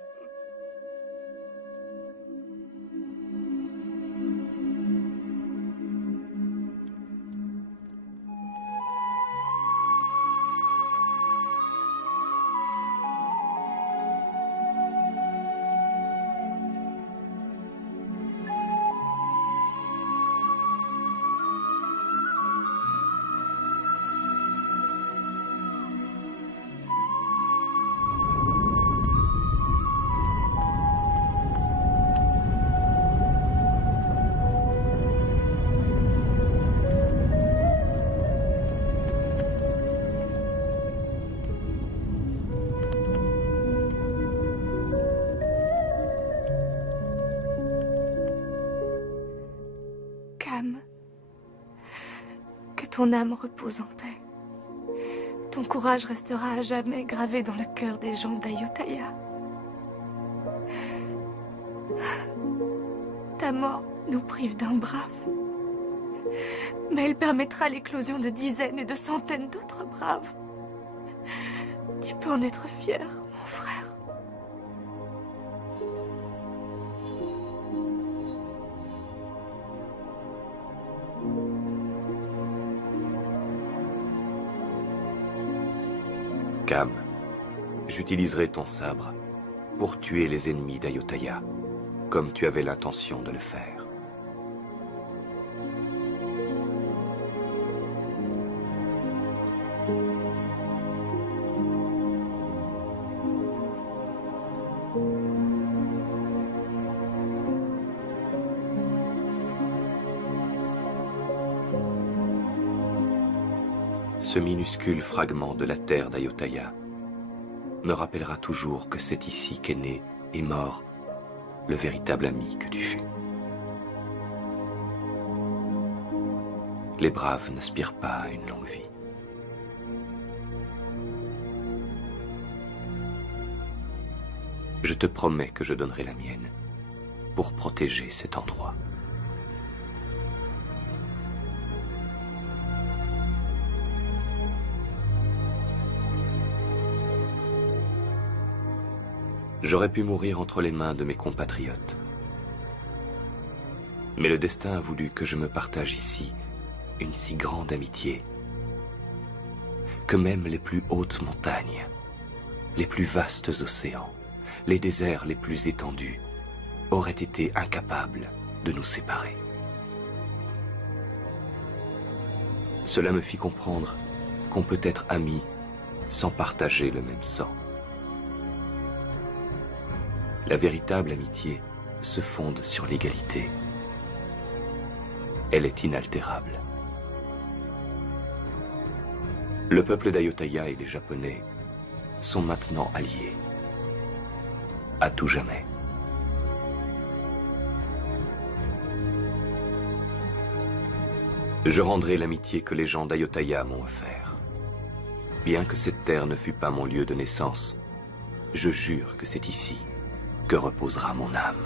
Cam, que ton âme repose en paix. Ton courage restera à jamais gravé dans le cœur des gens d'Ayutthaya. Ta mort nous prive d'un brave, mais elle permettra l'éclosion de dizaines et de centaines d'autres braves. Tu peux en être fier, mon frère. Cam, j'utiliserai ton sabre pour tuer les ennemis d'Ayutthaya, comme tu avais l'intention de le faire. Ce minuscule fragment de la terre d'Ayutthaya me rappellera toujours que c'est ici qu'est né et mort le véritable ami que tu fus. Les braves n'aspirent pas à une longue vie. Je te promets que je donnerai la mienne pour protéger cet endroit. J'aurais pu mourir entre les mains de mes compatriotes. Mais le destin a voulu que je me partage ici une si grande amitié que même les plus hautes montagnes, les plus vastes océans, les déserts les plus étendus auraient été incapables de nous séparer. Cela me fit comprendre qu'on peut être amis sans partager le même sang. La véritable amitié se fonde sur l'égalité. Elle est inaltérable. Le peuple d'Ayutthaya et les Japonais sont maintenant alliés. À tout jamais. Je rendrai l'amitié que les gens d'Ayutthaya m'ont offert. Bien que cette terre ne fût pas mon lieu de naissance, je jure que c'est ici que reposera mon âme.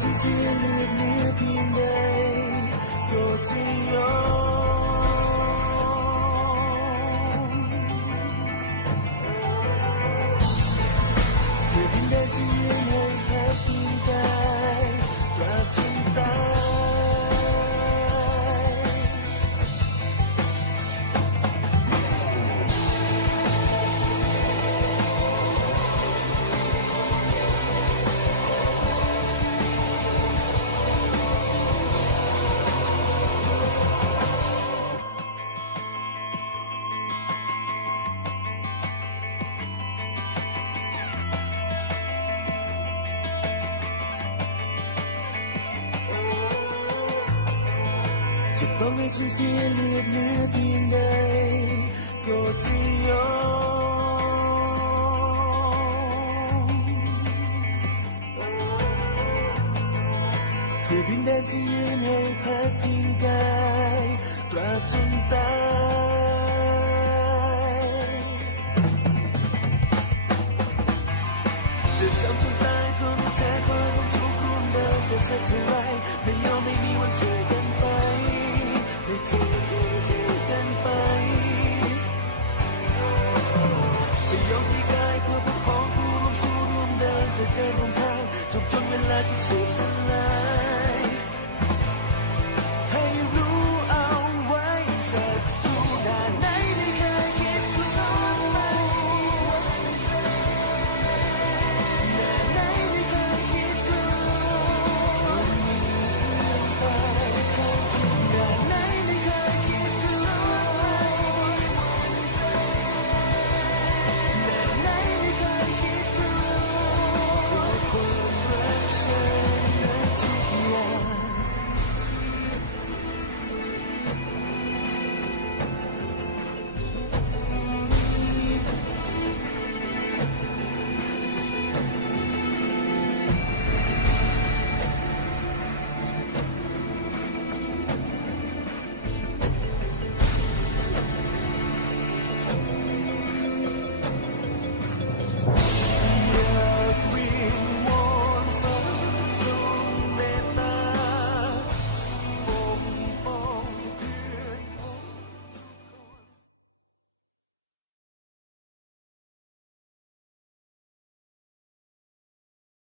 สูญเสียเลือดเนื้อเพียงใดก็จะยอมเพื่อดินแดนที่ยืนให้แค่เพียงกายตราบจนตายจะต้องให้สูญเสียเลือดเนื้อเพียงใดก็จะยอมเพื่อดินแดนที่ยืนให้พักพิงกายตราบจนตายจะจำจนตายเพราะไม่แท้ความทุกข์ร่วมเดินจะสักเท่าไรไม่ยอมไม่มีวันทิ้งกันไปไม่ทิ้งกันไปจะยอมที่กายเพื่อปกป้องผู้ร่วมสู้ร่วมเดินจะเดินร่วมทางจบจนเวลาที่ชีพสลาย